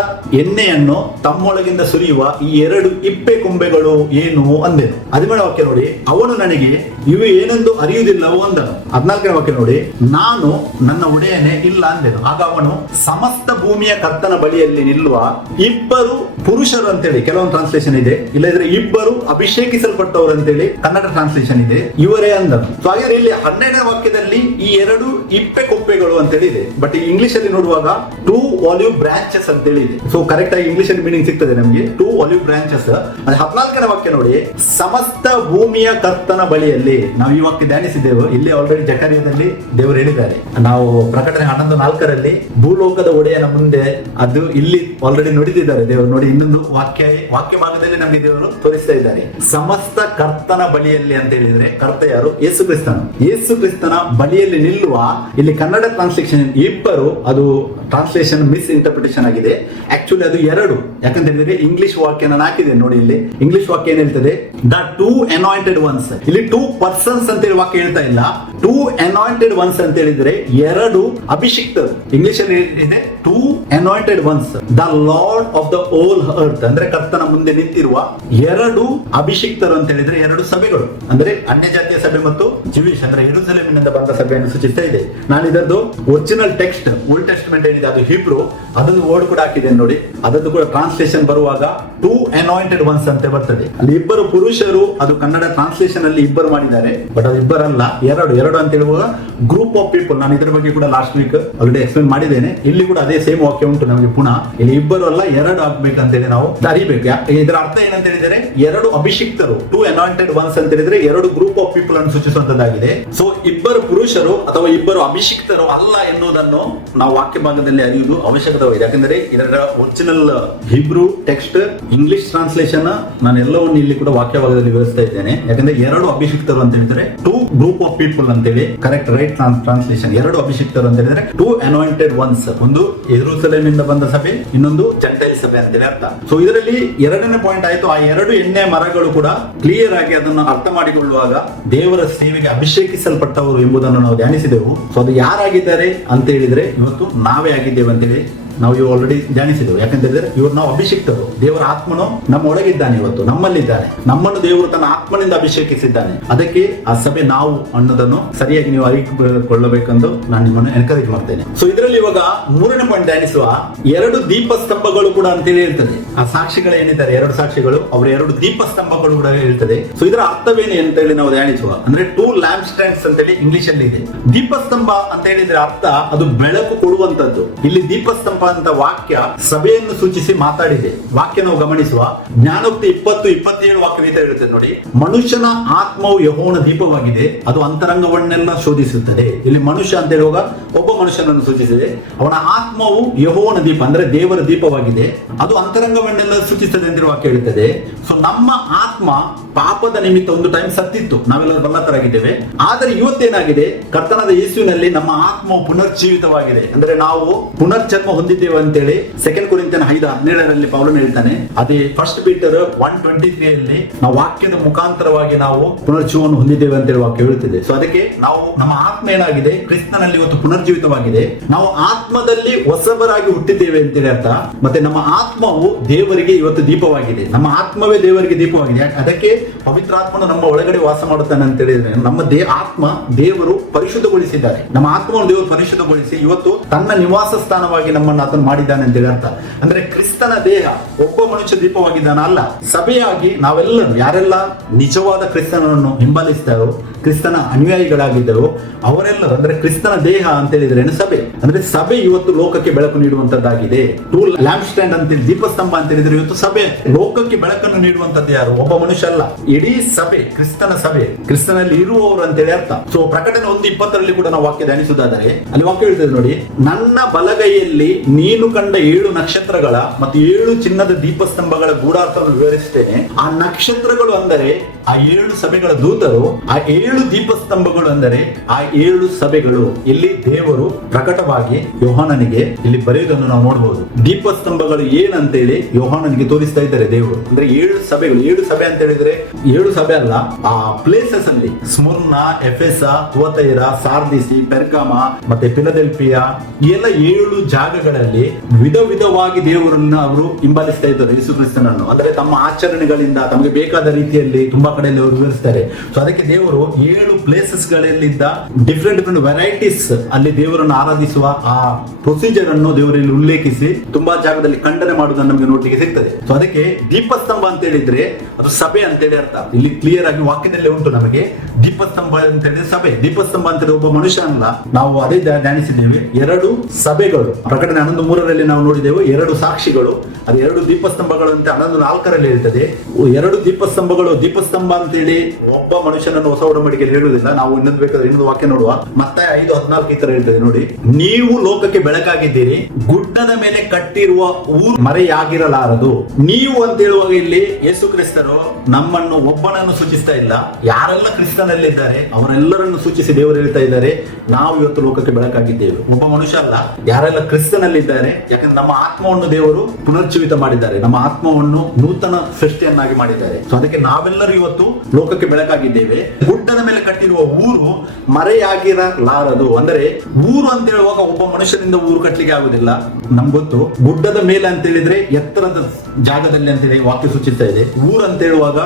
ಎಣ್ಣೆಯನ್ನು ತಮ್ಮೊಳಗಿಂದ ಸುರಿಯುವ ಈ 2 ಇಪ್ಪೆ ಕೊಂಬೆಗಳು ಏನು ಅಂದೆನು. 17ನೇ ವಾಕ್ಯ ನೋಡಿ, ಅವನು ನನಗೆ ಇವು ಏನೆಂದು ಅರಿಯುವುದಿಲ್ಲವೋ ಅಂದನು. 14ನೇ ವಾಕ್ಯ ನೋಡಿ, ನಾನು ನನ್ನ ಒಡೆಯನೇ ಇಲ್ಲ ಅಂದೆನು. ಆಗ ಅವನು, ಸಮಸ್ತ ಭೂಮಿಯ ಕರ್ತನ ಬಳಿಯಲ್ಲಿ ನಿಲ್ಲುವ 2 ಪುರುಷರು ಅಂತೇಳಿ ಕೆಲವೊಂದು ಟ್ರಾನ್ಸ್ಲೇಷನ್ ಇದೆ, ಇಲ್ಲದ್ರೆ 2 ಅಭಿಷೇಕಿಸಲ್ಪಟ್ಟವರು ಅಂತೇಳಿ ಕನ್ನಡ ಟ್ರಾನ್ಸ್ಲೇಷನ್ ಇದೆ, ಇವರೇ ಅಂದನು. ಸೊ ಹಾಗೆ ಇಲ್ಲಿ 12ನೇ ವಾಕ್ಯದಲ್ಲಿ ಈ 2 ಇಪ್ಪೆ ಕೊಂಬೆಗಳು ಅಂತೇಳಿ ಇದೆ, ಬಟ್ ಇಂಗ್ಲಿಷ್ ಅಲ್ಲಿ ನೋಡುವಾಗ 2 ಆಲಿವ್ ಬ್ರಾಂಚಸ್ ಅಂತೇಳಿ ಇದೆ. ಸೊ ಕರೆಕ್ಟ್ ಆಗಿ ಇಂಗ್ಲಿಷ್ ಅಲ್ಲಿ ಮೀನಿಂಗ್ ಸಿಗ್ತದೆ ನಮಗೆ, 2 ಆಲಿವ್ ಬ್ರಾಂಚಸ್. 14ನೇ ವಾಕ್ಯ ನೋಡಿ, ಸಮಸ್ತ ಭೂಮಿಯ ಕರ್ತನ ಬಳಿಯಲ್ಲಿ. ನಾವು ಈ ವಾಕ್ಯ ಧ್ಯಾನಿಸಿದ್ದೇವೆ. ಇಲ್ಲಿ ಆಲ್ರೆಡಿ ಜಕರ್ಯ ಕಾರ್ಯದಲ್ಲಿ ದೇವರು ಹೇಳಿದ್ದಾರೆ. ನಾವು ಪ್ರಕಟಣೆ 11:4 ಭೂಲೋಕದ ಒಡೆಯನ ಮುಂದೆ ಅದು ಇಲ್ಲಿ ಆಲ್ರೆಡಿ ನುಡಿದಿದ್ದಾರೆ ದೇವರು. ನೋಡಿ, ಇನ್ನೊಂದು ವಾಕ್ಯ ಭಾಗದಲ್ಲಿ ನಮಗೆ ದೇವರು ತೋರಿಸ್ತಾ ಇದ್ದಾರೆ. ಸಮಸ್ತ ಕರ್ತನ ಬಳಿಯಲ್ಲಿ ಅಂತ ಹೇಳಿದ್ರೆ ಕರ್ತ ಯಾರು? ಯೇಸು ಕ್ರಿಸ್ತನು. ಯೇಸು ಕ್ರಿಸ್ತನ ಬಳಿಯಲ್ಲಿ ನಿಲ್ಲುವ, ಇಲ್ಲಿ ಕನ್ನಡ ಟ್ರಾನ್ಸ್ಲೇಷನ್ ಇಬ್ಬರು, ಅದು ಟ್ರಾನ್ಸ್ಲೇಷನ್ ಮಿಸ್ ಇಂಟರ್ಪ್ರಿಟೇಷನ್ ಆಗಿದೆ. ಆಕ್ಚುಲಿ ಅದು ಎರಡು. ಯಾಕಂತ ಹೇಳಿದ್ರೆ ಇಂಗ್ಲಿಷ್ ವಾಕ್ಯ ನಾನು ಹಾಕಿದೆ ನೋಡಿ, ಇಲ್ಲಿ ಇಂಗ್ಲಿಷ್ ವಾಕ್ಯ ಏನ್ ಹೇಳ್ತದೆ? The two anointed once. ಇಲ್ಲಿ 2 ಪರ್ಸನ್ಸ್ ಅಂತ ಹೇಳಿ ವಾಕ್ಯ ಹೇಳ್ತಾ ಇಲ್ಲ. 2 ಅನಾಯಿಂಟೆಡ್ ಒನ್ಸ್ ಅಂತ ಹೇಳಿದ್ರೆ ಎರಡು ಅಭಿಷಿಕ್ತರು. ಇಂಗ್ಲಿಷ್ ಅಲ್ಲಿ ಇದೆ 2 anointed once, the lord of the whole earth. ಅಂದ್ರೆ ಕರ್ತನ ಮುಂದೆ ನಿಂತಿರುವ ಎರಡು ಅಭಿಷಿಕ್ತರು ಅಂತ ಹೇಳಿದ್ರೆ ಎರಡು ಸಭೆಗಳು, ಅಂದ್ರೆ ಅನ್ಯ ಜಾತಿಯ ಸಭೆ ಮತ್ತು ಜ್ಯೂಯಿಶ್ ಅಂದ್ರೆ ಯೆರೂಸಲೇಮಿನಿಂದ ಬಂದ ಸಭೆಯನ್ನು ಸೂಚಿಸ್ತಾ ಇದೆ. ನಾನು ಇದರದ್ದು ಒರಿಜಿನಲ್ ಟೆಕ್ಸ್ಟ್ ಓಲ್ಡ್ ಟೆಸ್ಟ್ಮೆಂಟ್ ಏನಿದೆ ಅದು ಹೀಬ್ರೂ, ಅದನ್ನು ವರ್ಡ್ ಕೂಡ ಹಾಕಿದ್ದೇನೆ ನೋಡಿ. ಅದನ್ನು ಕೂಡ ಟ್ರಾನ್ಸ್ಲೇಷನ್ ಬರುವಾಗ 2 ಅನಾಯಿಂಟೆಡ್ ಒನ್ಸ್ ಅಂತ ಬರ್ತದೆ. ಅಲ್ಲಿ ಇಬ್ಬರು ಪುರುಷರು, ಅದು ಕನ್ನಡ ಟ್ರಾನ್ಸ್ಲೇಷನ್ ಅಲ್ಲಿ ಇಬ್ಬರು ಮಾಡಿದ್ದಾರೆ, ಬಟ್ ಅದು ಇಬ್ಬರಲ್ಲ, ಎರಡು ಅಂತ ಹೇಳುವಾಗ ಗ್ರೂಪ್ ಆಫ್ ಪೀಪಲ್. ನಾನು ಇದರ ಬಗ್ಗೆ ಕೂಡ ಲಾಸ್ಟ್ ವೀಕ್ ಆಲ್ರೆಡಿ ಎಕ್ಸ್ಪ್ಲೇನ್ ಮಾಡಿದ್ದೇನೆ. ಇಲ್ಲಿ ಕೂಡ ಅದೇ ಸೇಮ್ ವಾಕ್ಯ ಉಂಟು ನಮಗೆ ಪುನಃ. ಇಲ್ಲಿ ಇಬ್ಬರು ಅಲ್ಲ, ಎರಡು ಆಗ್ಬೇಕಂತ ಹೇಳಿ ನಾವು ಅರಿಬೇಕು. ಇದರ ಅರ್ಥ ಏನಂತ ಹೇಳಿದರೆ ಎರಡು ಅಭಿಷಿಕ್ತರು, 2 ಅನಾಯಿಂಟೆಡ್ ಒನ್ಸ್ ಅಂತ ಹೇಳಿದ್ರೆ ಎರಡು ಗ್ರೂಪ್ ಆಫ್ ಪೀಪಲ್ ಅನ್ನು ಸೂಚಿಸುವಂತದ್ದಾಗಿದೆ. ಸೊ ಇಬ್ಬರು ಪುರುಷರು ಅಥವಾ ಇಬ್ಬರು ಅಭಿಷಿಕ್ತರು ಅಲ್ಲ ಎನ್ನುವುದನ್ನು ನಾವು ವಾಕ್ಯ ಭಾಗದಲ್ಲಿ ಅರಿಯುವುದು ಅವಶ್ಯಕವಾಗಿದೆ. ಯಾಕಂದ್ರೆ ಇದರ original Hebrew text, English translation ನಾನು ಎಲ್ಲವನ್ನು ಇಲ್ಲಿ ಕೂಡ ವಾಕ್ಯ ಭಾಗದಲ್ಲಿ ವಿವರಿಸ್ತಾ ಇದ್ದೇನೆ. ಯಾಕಂದ್ರೆ ಎರಡು ಅಭಿಷಿಕ್ತರು ಅಂತ ಹೇಳಿದ್ರೆ 2 ಗ್ರೂಪ್ ಆಫ್ ಪೀಪಲ್ ಅಂತೇಳಿ ಕರೆಕ್ಟ್ ರೈಟ್ ಟ್ರಾನ್ಸ್ಲೇಷನ್. ಎರಡು ಅಭಿಷಿಕ್ತರು ಅಂತ ಹೇಳಿದ್ರೆ 2 ಅನಾಯಿಂಟೆಡ್ ಒನ್ಸ್, ಒಂದು ಯೆರೂಸಲೇಮಿನಿಂದ ಬಂದ ಸಭೆ, ಇನ್ನೊಂದು ಜೆಂಟೈಲ್ ಸಭೆ ಅಂತೇಳಿ ಅರ್ಥ. ಸೊ ಇದರಲ್ಲಿ ಎರಡನೇ ಪಾಯಿಂಟ್ ಆಯ್ತು. ಆ ಎರಡು ಎಣ್ಣೆ ಮರಗಳು ಕೂಡ ಕ್ಲಿಯರ್ ಆಗಿ ಅದನ್ನು ಅರ್ಥ ಮಾಡಿಕೊಳ್ಳುವಾಗ ದೇವರ ಸೇವೆಗೆ ಅಭಿಷೇಕಿಸಲ್ಪಟ್ಟವರು ಎಂಬುದನ್ನು ನಾವು ಧ್ಯಾನಿಸಿದೆವು. ಸೊ ಅದು ಯಾರಾಗಿದ್ದಾರೆ ಅಂತ ಹೇಳಿದ್ರೆ ಇವತ್ತು ನಾವೇ ಆಗಿದ್ದೇವೆ ಅಂತೇಳಿ ನಾವು ಇವು ಆಲ್ರೆಡಿ ಧ್ಯಾನಿಸಿದೆವು. ಯಾಕಂತಂದ್ರೆ ಇವರು ನಾವು ಅಭಿಷಿಕ್ತರು. ದೇವರ ಆತ್ಮನು ನಮ್ಮ ಒಳಗಿದ್ದಾನೆ, ಇವತ್ತು ನಮ್ಮಲ್ಲಿದ್ದಾನೆ. ನಮ್ಮನ್ನು ದೇವರು ತನ್ನ ಆತ್ಮನಿಂದ ಅಭಿಷೇಕಿಸಿದ್ದಾನೆ. ಅದಕ್ಕೆ ಆ ಸಭೆ ನಾವು ಅನ್ನೋದನ್ನು ಸರಿಯಾಗಿ ನೀವು ಅರಿತುಕೊಳ್ಳಬೇಕೆಂದು ನಾನು ನಿಮ್ಮನ್ನು ಎನ್ಕರೇಜ್ ಮಾಡ್ತೇನೆ. ಸೊ ಇದರಲ್ಲಿ ಇವಾಗ ಮೂರನೇ ಪಾಯಿಂಟ್ ಧ್ಯಾನಿಸುವ, ಎರಡು ದೀಪಸ್ತಂಭಗಳು ಕೂಡ ಅಂತೇಳಿ ಹೇಳ್ತದೆ. ಆ ಸಾಕ್ಷಿಗಳು ಏನಿದ್ದಾರೆ, ಎರಡು ಸಾಕ್ಷಿಗಳು, ಅವರ ಎರಡು ದೀಪಸ್ತಂಭಗಳು ಕೂಡ ಹೇಳ್ತದೆ. ಸೊ ಇದರ ಅರ್ಥವೇನು ಅಂತ ಹೇಳಿ ನಾವು ಧ್ಯಾನಿಸುವ, ಅಂದ್ರೆ 2 ಲ್ಯಾಂಪ್ ಸ್ಟ್ಯಾಂಡ್ಸ್ ಅಂತೇಳಿ ಇಂಗ್ಲಿಷ್ ಅಲ್ಲಿ ಇದೆ. ದೀಪಸ್ತಂಭ ಅಂತ ಹೇಳಿದ್ರೆ ಅರ್ಥ ಅದು ಬೆಳಕು ಕೊಡುವಂತದ್ದು. ಇಲ್ಲಿ ದೀಪಸ್ತಂಭ ಅಂತ ವಾಕ್ಯ ಸಭೆಯನ್ನು ಸೂಚಿಸಿ ಮಾತಾಡಿದೆ. ವಾಕ್ಯ ನಾವು ಗಮನಿಸುವ, ಜ್ಞಾನೋಕ್ತಿ 20:27 ವಾಕ್ಯವಿತ ಹೇಳುತ್ತದೆ ನೋಡಿ, ಮನುಷ್ಯನ ಆತ್ಮವು ಯೆಹೋವನ ದೀಪವಾಗಿದೆ, ಅದು ಅಂತರಂಗವನ್ನೆಲ್ಲ ಶೋಧಿಸುತ್ತದೆ. ಇಲ್ಲಿ ಮನುಷ್ಯ ಅಂತ ಹೇಳುವಾಗ ಒಬ್ಬ ಮನುಷ್ಯನನ್ನು ಸೂಚಿಸಿದೆ. ಅವನ ಆತ್ಮವು ಯೆಹೋವನ ದೀಪ ಅಂದ್ರೆ ದೇವರ ದೀಪವಾಗಿದೆ, ಅದು ಅಂತರಂಗವನ್ನೆಲ್ಲ ಸೂಚಿಸುತ್ತದೆ ಅಂತ ವಾಕ್ಯ ಹೇಳುತ್ತದೆ. ಸೊ ನಮ್ಮ ಆತ್ಮ ಪಾಪದ ನಿಮಿತ್ತ ಒಂದು ಟೈಮ್ ಸತ್ತಿತ್ತು, ನಾವೆಲ್ಲರೂ ಬಲ್ಲತರಾಗಿದ್ದೇವೆ. ಆದರೆ ಇವತ್ತೇನಾಗಿದೆ, ಕರ್ತನಾದ ಯೇಸುವಿನಲ್ಲಿ ನಮ್ಮ ಆತ್ಮವು ಪುನರ್ಜೀವಿತವಾಗಿದೆ. ಅಂದ್ರೆ ನಾವು ಪುನರ್ಜನ್ಮ ಹೊಂದಿದ್ದೇವೆ ಅಂತೇಳಿ 2 ಕೊರಿಂಥಿಯನ್ 5:17 ಪೌಲನು ಹೇಳ್ತಾನೆ. ಅದೇ 1 ಪೀಟರ್ 1:23 ನಾವು ವಾಕ್ಯದ ಮುಖಾಂತರವಾಗಿ ನಾವು ಪುನರ್ಜೀವನ ಹೊಂದಿದ್ದೇವೆ ಅಂತೇಳಿ ವಾಕ್ಯ ಹೇಳುತ್ತಿದೆ. ಸೊ ಅದಕ್ಕೆ ನಾವು ನಮ್ಮ ಆತ್ಮ ಏನಾಗಿದೆ, ಕ್ರಿಸ್ತನಲ್ಲಿ ಇವತ್ತು ಪುನರ್ಜೀವಿತವಾಗಿದೆ. ನಾವು ಆತ್ಮದಲ್ಲಿ ಹೊಸಬರಾಗಿ ಹುಟ್ಟಿದ್ದೇವೆ ಅಂತೇಳಿ ಅರ್ಥ. ಮತ್ತೆ ನಮ್ಮ ಆತ್ಮವು ದೇವರಿಗೆ ಇವತ್ತು ದೀಪವಾಗಿದೆ. ನಮ್ಮ ಆತ್ಮವೇ ದೇವರಿಗೆ ದೀಪವಾಗಿದೆ. ಅದಕ್ಕೆ ಪವಿತ್ರಾತ್ಮನು ನಮ್ಮ ಒಳಗಡೆ ವಾಸ ಮಾಡುತ್ತಾನೆ ಅಂತ ಹೇಳಿದ್ರೆ ನಮ್ಮ ಆತ್ಮ ದೇವರು ಪರಿಶುದ್ಧಗೊಳಿಸಿದ್ದಾರೆ. ನಮ್ಮ ಆತ್ಮವನ್ನು ದೇವರು ಪರಿಶುದ್ಧಗೊಳಿಸಿ ಇವತ್ತು ತನ್ನ ನಿವಾಸ ಸ್ಥಾನವಾಗಿ ನಮ್ಮನ್ನು ಆತನು ಮಾಡಿದ್ದಾನೆ ಅಂತೇಳಿ ಅರ್ಥ. ಅಂದ್ರೆ ಕ್ರಿಸ್ತನ ದೇಹ ಒಬ್ಬ ಮನುಷ್ಯ ದೀಪವಾಗಿದ್ದಾನ ಅಲ್ಲ, ಸಭೆಯಾಗಿ ನಾವೆಲ್ಲರೂ ಯಾರೆಲ್ಲ ನಿಜವಾದ ಕ್ರಿಸ್ತನನ್ನು ಹಿಂಬಾಲಿಸ್ತಾರೋ, ಕ್ರಿಸ್ತನ ಅನುಯಾಯಿಗಳಾಗಿದ್ದರು, ಅವರೆಲ್ಲರೂ ಅಂದ್ರೆ ಕ್ರಿಸ್ತನ ದೇಹ ಅಂತ ಹೇಳಿದ್ರೆ ಸಭೆ. ಅಂದ್ರೆ ಸಭೆ ಇವತ್ತು ಲೋಕಕ್ಕೆ ಬೆಳಕು ನೀಡುವಂತದ್ದಾಗಿದೆ. 2 ಲ್ಯಾಂಪ್ ಸ್ಟ್ಯಾಂಡ್ ಅಂತ ದೀಪಸ್ತಂಭ ಅಂತ ಹೇಳಿದ್ರೆ ಇವತ್ತು ಸಭೆ ಲೋಕಕ್ಕೆ ಬೆಳಕನ್ನು ನೀಡುವಂತದ್ದು ಯಾರು? ಒಬ್ಬ ಮನುಷ್ಯ ಅಲ್ಲ, ಇಡೀ ಸಭೆ, ಕ್ರಿಸ್ತನ ಸಭೆ, ಕ್ರಿಸ್ತನಲ್ಲಿ ಇರುವವರು ಅಂತೇಳಿ ಅರ್ಥ. ಸೊ ಪ್ರಕಟಣೆ 1:20 ಕೂಡ ನಾವು ವಾಕ್ಯ ಧ್ಯಾನಿಸುವುದಾದರೆ ಅಲ್ಲಿ ವಾಕ್ಯ ಹೇಳ್ತದೆ ನೋಡಿ, ನನ್ನ ಬಲಗೈಯಲ್ಲಿ ನೀನು ಕಂಡ 7 ನಕ್ಷತ್ರಗಳ ಮತ್ತು 7 ಚಿನ್ನದ ದೀಪಸ್ತಂಭಗಳ ಗೂಢಾರ್ಥವನ್ನು ವಿವರಿಸುತ್ತೇನೆ. ಆ ನಕ್ಷತ್ರಗಳು ಅಂದರೆ ಆ 7 ಸಭೆಗಳ ದೂತರು, ಆ 7 ದೀಪಸ್ತಂಭಗಳು ಅಂದರೆ ಆ 7 ಸಭೆಗಳು. ಇಲ್ಲಿ ದೇವರು ಪ್ರಕಟವಾಗಿ ಯೋಹಾನನಿಗೆ ಇಲ್ಲಿ ಬರೆಯುವುದನ್ನು ನಾವು ನೋಡಬಹುದು. ದೀಪಸ್ತಂಭಗಳು ಏನಂತೇಳಿ ಯೋಹಾನನಿಗೆ ತೋರಿಸ್ತಾ ಇದ್ದಾರೆ ದೇವರು. ಅಂದ್ರೆ 7 ಸಭೆಗಳು. 7 ಸಭೆ ಅಂತ ಹೇಳಿದ್ರೆ 7 ಸಭೆ ಅಲ್ಲ, ಆ ಪ್ಲೇಸಸ್ ಅಲ್ಲಿ ಸ್ಮುರ್ನ, ಎಫೆಸ, ತುವತೈರ, ಸಾರ್ದಿಸಿ, ಪೆರ್ಗಮ ಮತ್ತೆ ಫಿಲದೆಲ್ಫಿಯಾ ಈ ಎಲ್ಲ 7 ಜಾಗಗಳಲ್ಲಿ ವಿಧ ವಿಧವಾಗಿ ದೇವರನ್ನು ಅವರು ಹಿಂಬಾಲಿಸ್ತಾ ಇದ್ದಾರೆ, ಯೇಸು ಕ್ರಿಸ್ತನನ್ನು. ಅಂದ್ರೆ ತಮ್ಮ ಆಚರಣೆಗಳಿಂದ ತಮಗೆ ಬೇಕಾದ ರೀತಿಯಲ್ಲಿ ತುಂಬಾ ಕಡೆಯಲ್ಲಿ ಅವರು ವಿವರಿಸ್ತಾರೆ. ಸೊ ಅದಕ್ಕೆ ದೇವರು 7 ಪ್ಲೇಸಸ್ ಗಳಲ್ಲಿದ್ದ ಡಿಫ್ರೆಂಟ್ ವೆರೈಟೀಸ್ ಅಲ್ಲಿ ದೇವರನ್ನು ಆರಾಧಿಸುವ ಆ ಪ್ರೊಸೀಜರ್ ಅನ್ನು ದೇವರಲ್ಲಿ ಉಲ್ಲೇಖಿಸಿ ತುಂಬಾ ಜಾಗದಲ್ಲಿ ಖಂಡನೆ ಮಾಡುವುದನ್ನು ನಮಗೆ ನೋಡ್ಲಿಕ್ಕೆ ಸಿಗ್ತದೆ. ಸೊ ಅದಕ್ಕೆ ದೀಪಸ್ತಂಭ ಅಂತ ಹೇಳಿದ್ರೆ ಅದು ಸಭೆ ಅಂತೇಳಿ ಅರ್ಥ. ಇಲ್ಲಿ ಕ್ಲಿಯರ್ ಆಗಿ ವಾಕ್ಯದಲ್ಲೇ ಉಂಟು ನಮಗೆ. ದೀಪಸ್ತಂಭ ಅಂತ ಹೇಳಿದ್ರೆ ಸಭೆ, ದೀಪಸ್ತಂಭ ಅಂತ ಒಬ್ಬ ಮನುಷ್ಯ ಅಲ್ಲ. ನಾವು ಅದೇ ಧ್ಯಾನಿಸಿದ್ದೇವೆ. 2 ಸಭೆಗಳು ಪ್ರಕಟಣೆ 11:3 ನಾವು ನೋಡಿದೆವು 2 ಸಾಕ್ಷಿಗಳು, ಅದು 2 ದೀಪಸ್ತಂಭಗಳಂತೆ 11:4 ಹೇಳ್ತದೆ. 2 ದೀಪಸ್ತಂಭಗಳು, ದೀಪಸ್ತಂಭ ಅಂತೇಳಿ ಒಬ್ಬ ಮನುಷ್ಯನನ್ನು ಹೊಸ ಒಡಂಬಡಿಕೆಯಲ್ಲಿ ಹೇಳುವುದಿಲ್ಲ. ನಾವು ಇನ್ನೊಂದು ಬೇಕಾದ್ರೆ ಇನ್ನೊಂದು ವಾಕ್ಯ ನೋಡುವ. ಮತ್ತಾಯ 5:14 ಈ ತರ ಹೇಳ್ತದೆ ನೋಡಿ, ನೀವು ಲೋಕಕ್ಕೆ ಬೆಳಕಾಗಿದ್ದೀರಿ, ಗುಡ್ಡದ ಮೇಲೆ ಕಟ್ಟಿರುವ ಊರು ಮರೆಯಾಗಿರಲಾರದು. ನೀವು ಅಂತ ಹೇಳುವಾಗ ಇಲ್ಲಿ ಯೇಸು ಕ್ರಿಸ್ತರು ನಮ್ಮನ್ನು ಒಬ್ಬನನ್ನು ಸೂಚಿಸ್ತಾ ಇಲ್ಲ, ಯಾರೆಲ್ಲ ಕ್ರಿಸ್ತನಲ್ಲಿದ್ದಾರೆ ಅವರೆಲ್ಲರನ್ನು ಸೂಚಿಸಿ ದೇವರು ಹೇಳ್ತಾ ಇದ್ದಾರೆ, ನಾವು ಇವತ್ತು ಲೋಕಕ್ಕೆ ಬೆಳಕಾಗಿದ್ದೇವೆ. ಒಬ್ಬ ಮನುಷ್ಯ ಅಲ್ಲ, ಯಾರೆಲ್ಲ ಕ್ರಿಸ್ತನಲ್ಲಿದ್ದಾರೆ. ಯಾಕಂದ್ರೆ ನಮ್ಮ ಆತ್ಮವನ್ನು ದೇವರು ಪುನರ್ಜೀವಿತ ಮಾಡಿದ್ದಾರೆ, ನಮ್ಮ ಆತ್ಮವನ್ನು ನೂತನ ಸೃಷ್ಟಿಯನ್ನಾಗಿ ಮಾಡಿದ್ದಾರೆ. ಸೊ ಅದಕ್ಕೆ ನಾವೆಲ್ಲರೂ ಇವತ್ತು ಲೋಕಕ್ಕೆ ಬೆಳಕಾಗಿದ್ದೇವೆ. ಗುಡ್ಡದ ಮೇಲೆ ಕಟ್ಟಿರುವ ಊರು ಮರೆಯಾಗಿರಲಾರದು. ಅಂದರೆ ಊರು ಅಂತ ಹೇಳುವಾಗ ಒಬ್ಬ ಮನುಷ್ಯನಿಂದ ಊರು ಕಟ್ಟಲಿಕ್ಕೆ ಆಗುದಿಲ್ಲ. ನಮ್ಗೆ ಗೊತ್ತು, ಗುಡ್ಡದ ಮೇಲೆ ಅಂತ ಹೇಳಿದ್ರೆ ಎತ್ತರದ ಜಾಗದಲ್ಲಿ ಅಂತ ಹೇಳಿ ವಾಕ್ಯ ಸೂಚಿಸ್ತಾ ಇದೆ. ಊರು ಅಂತ ಹೇಳುವಾಗ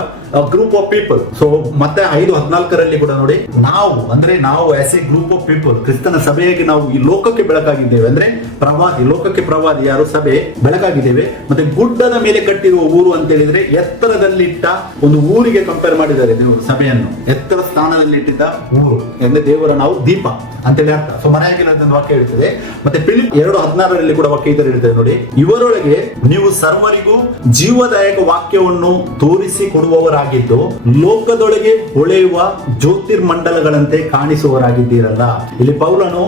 ಗ್ರೂಪ್ ಆಫ್ ಪೀಪಲ್. ಸೊ ಮತ್ತೆ 5:14 ಕೂಡ ನೋಡಿ, ನಾವು as A group of people, ಕ್ರಿಸ್ತನ ಸಭೆಯಾಗಿ ನಾವು ಈ ಲೋಕಕ್ಕೆ ಬೆಳಕಾಗಿದ್ದೇವೆ. ಅಂದ್ರೆ ಪ್ರವಾದಿ, ಲೋಕಕ್ಕೆ ಪ್ರವಾದಿ ಯಾರು? ಸಭೆ ಬೆಳಕಾಗಿದ್ದೇವೆ. ಮತ್ತೆ ಗುಡ್ಡದ ಮೇಲೆ ಕಟ್ಟಿರುವ ಊರು ಅಂತ ಹೇಳಿದ್ರೆ ಎತ್ತರದಲ್ಲಿಟ್ಟ ಒಂದು ಊರಿಗೆ ಕಂಪೇರ್ ಮಾಡಿದ್ದಾರೆ ದೇವರು ಸಭೆಯನ್ನು. ಎತ್ತರ ಸ್ಥಾನದಲ್ಲಿ ಇಟ್ಟಿದ್ದ ಊರು ಅಂದ್ರೆ ದೇವರ ನಾವು ದೀಪ ಅಂತೇಳಿ ಅರ್ಥ. ಸೊ ಮನೆಯಾಗಿಲ್ಲ ವಾಕ್ಯ ಹೇಳ್ತದೆ. ಮತ್ತೆ ಫಿಲಿಪ್ 2:16 ಕೂಡ ವಾಕ್ಯ ಇದರ ಹೇಳ್ತದೆ ನೋಡಿ, ಇವರೊಳಗೆ ನೀವು ಸರ್ವರಿಗೂ ಜೀವದಾಯಕ ವಾಕ್ಯವನ್ನು ತೋರಿಸಿ ಕೊಡುವವರಾಗಿದ್ದು ಲೋಕದೊಳಗೆ ಹೊಳೆಯುವ ಜ್ಯೋತಿರ್ಮಂಡಲಗಳಂತೆ ಕಾಣಿಸುವವರಾಗಿದ್ದೀರಲ್ಲ. ಇಲ್ಲಿ ಪೌಲನು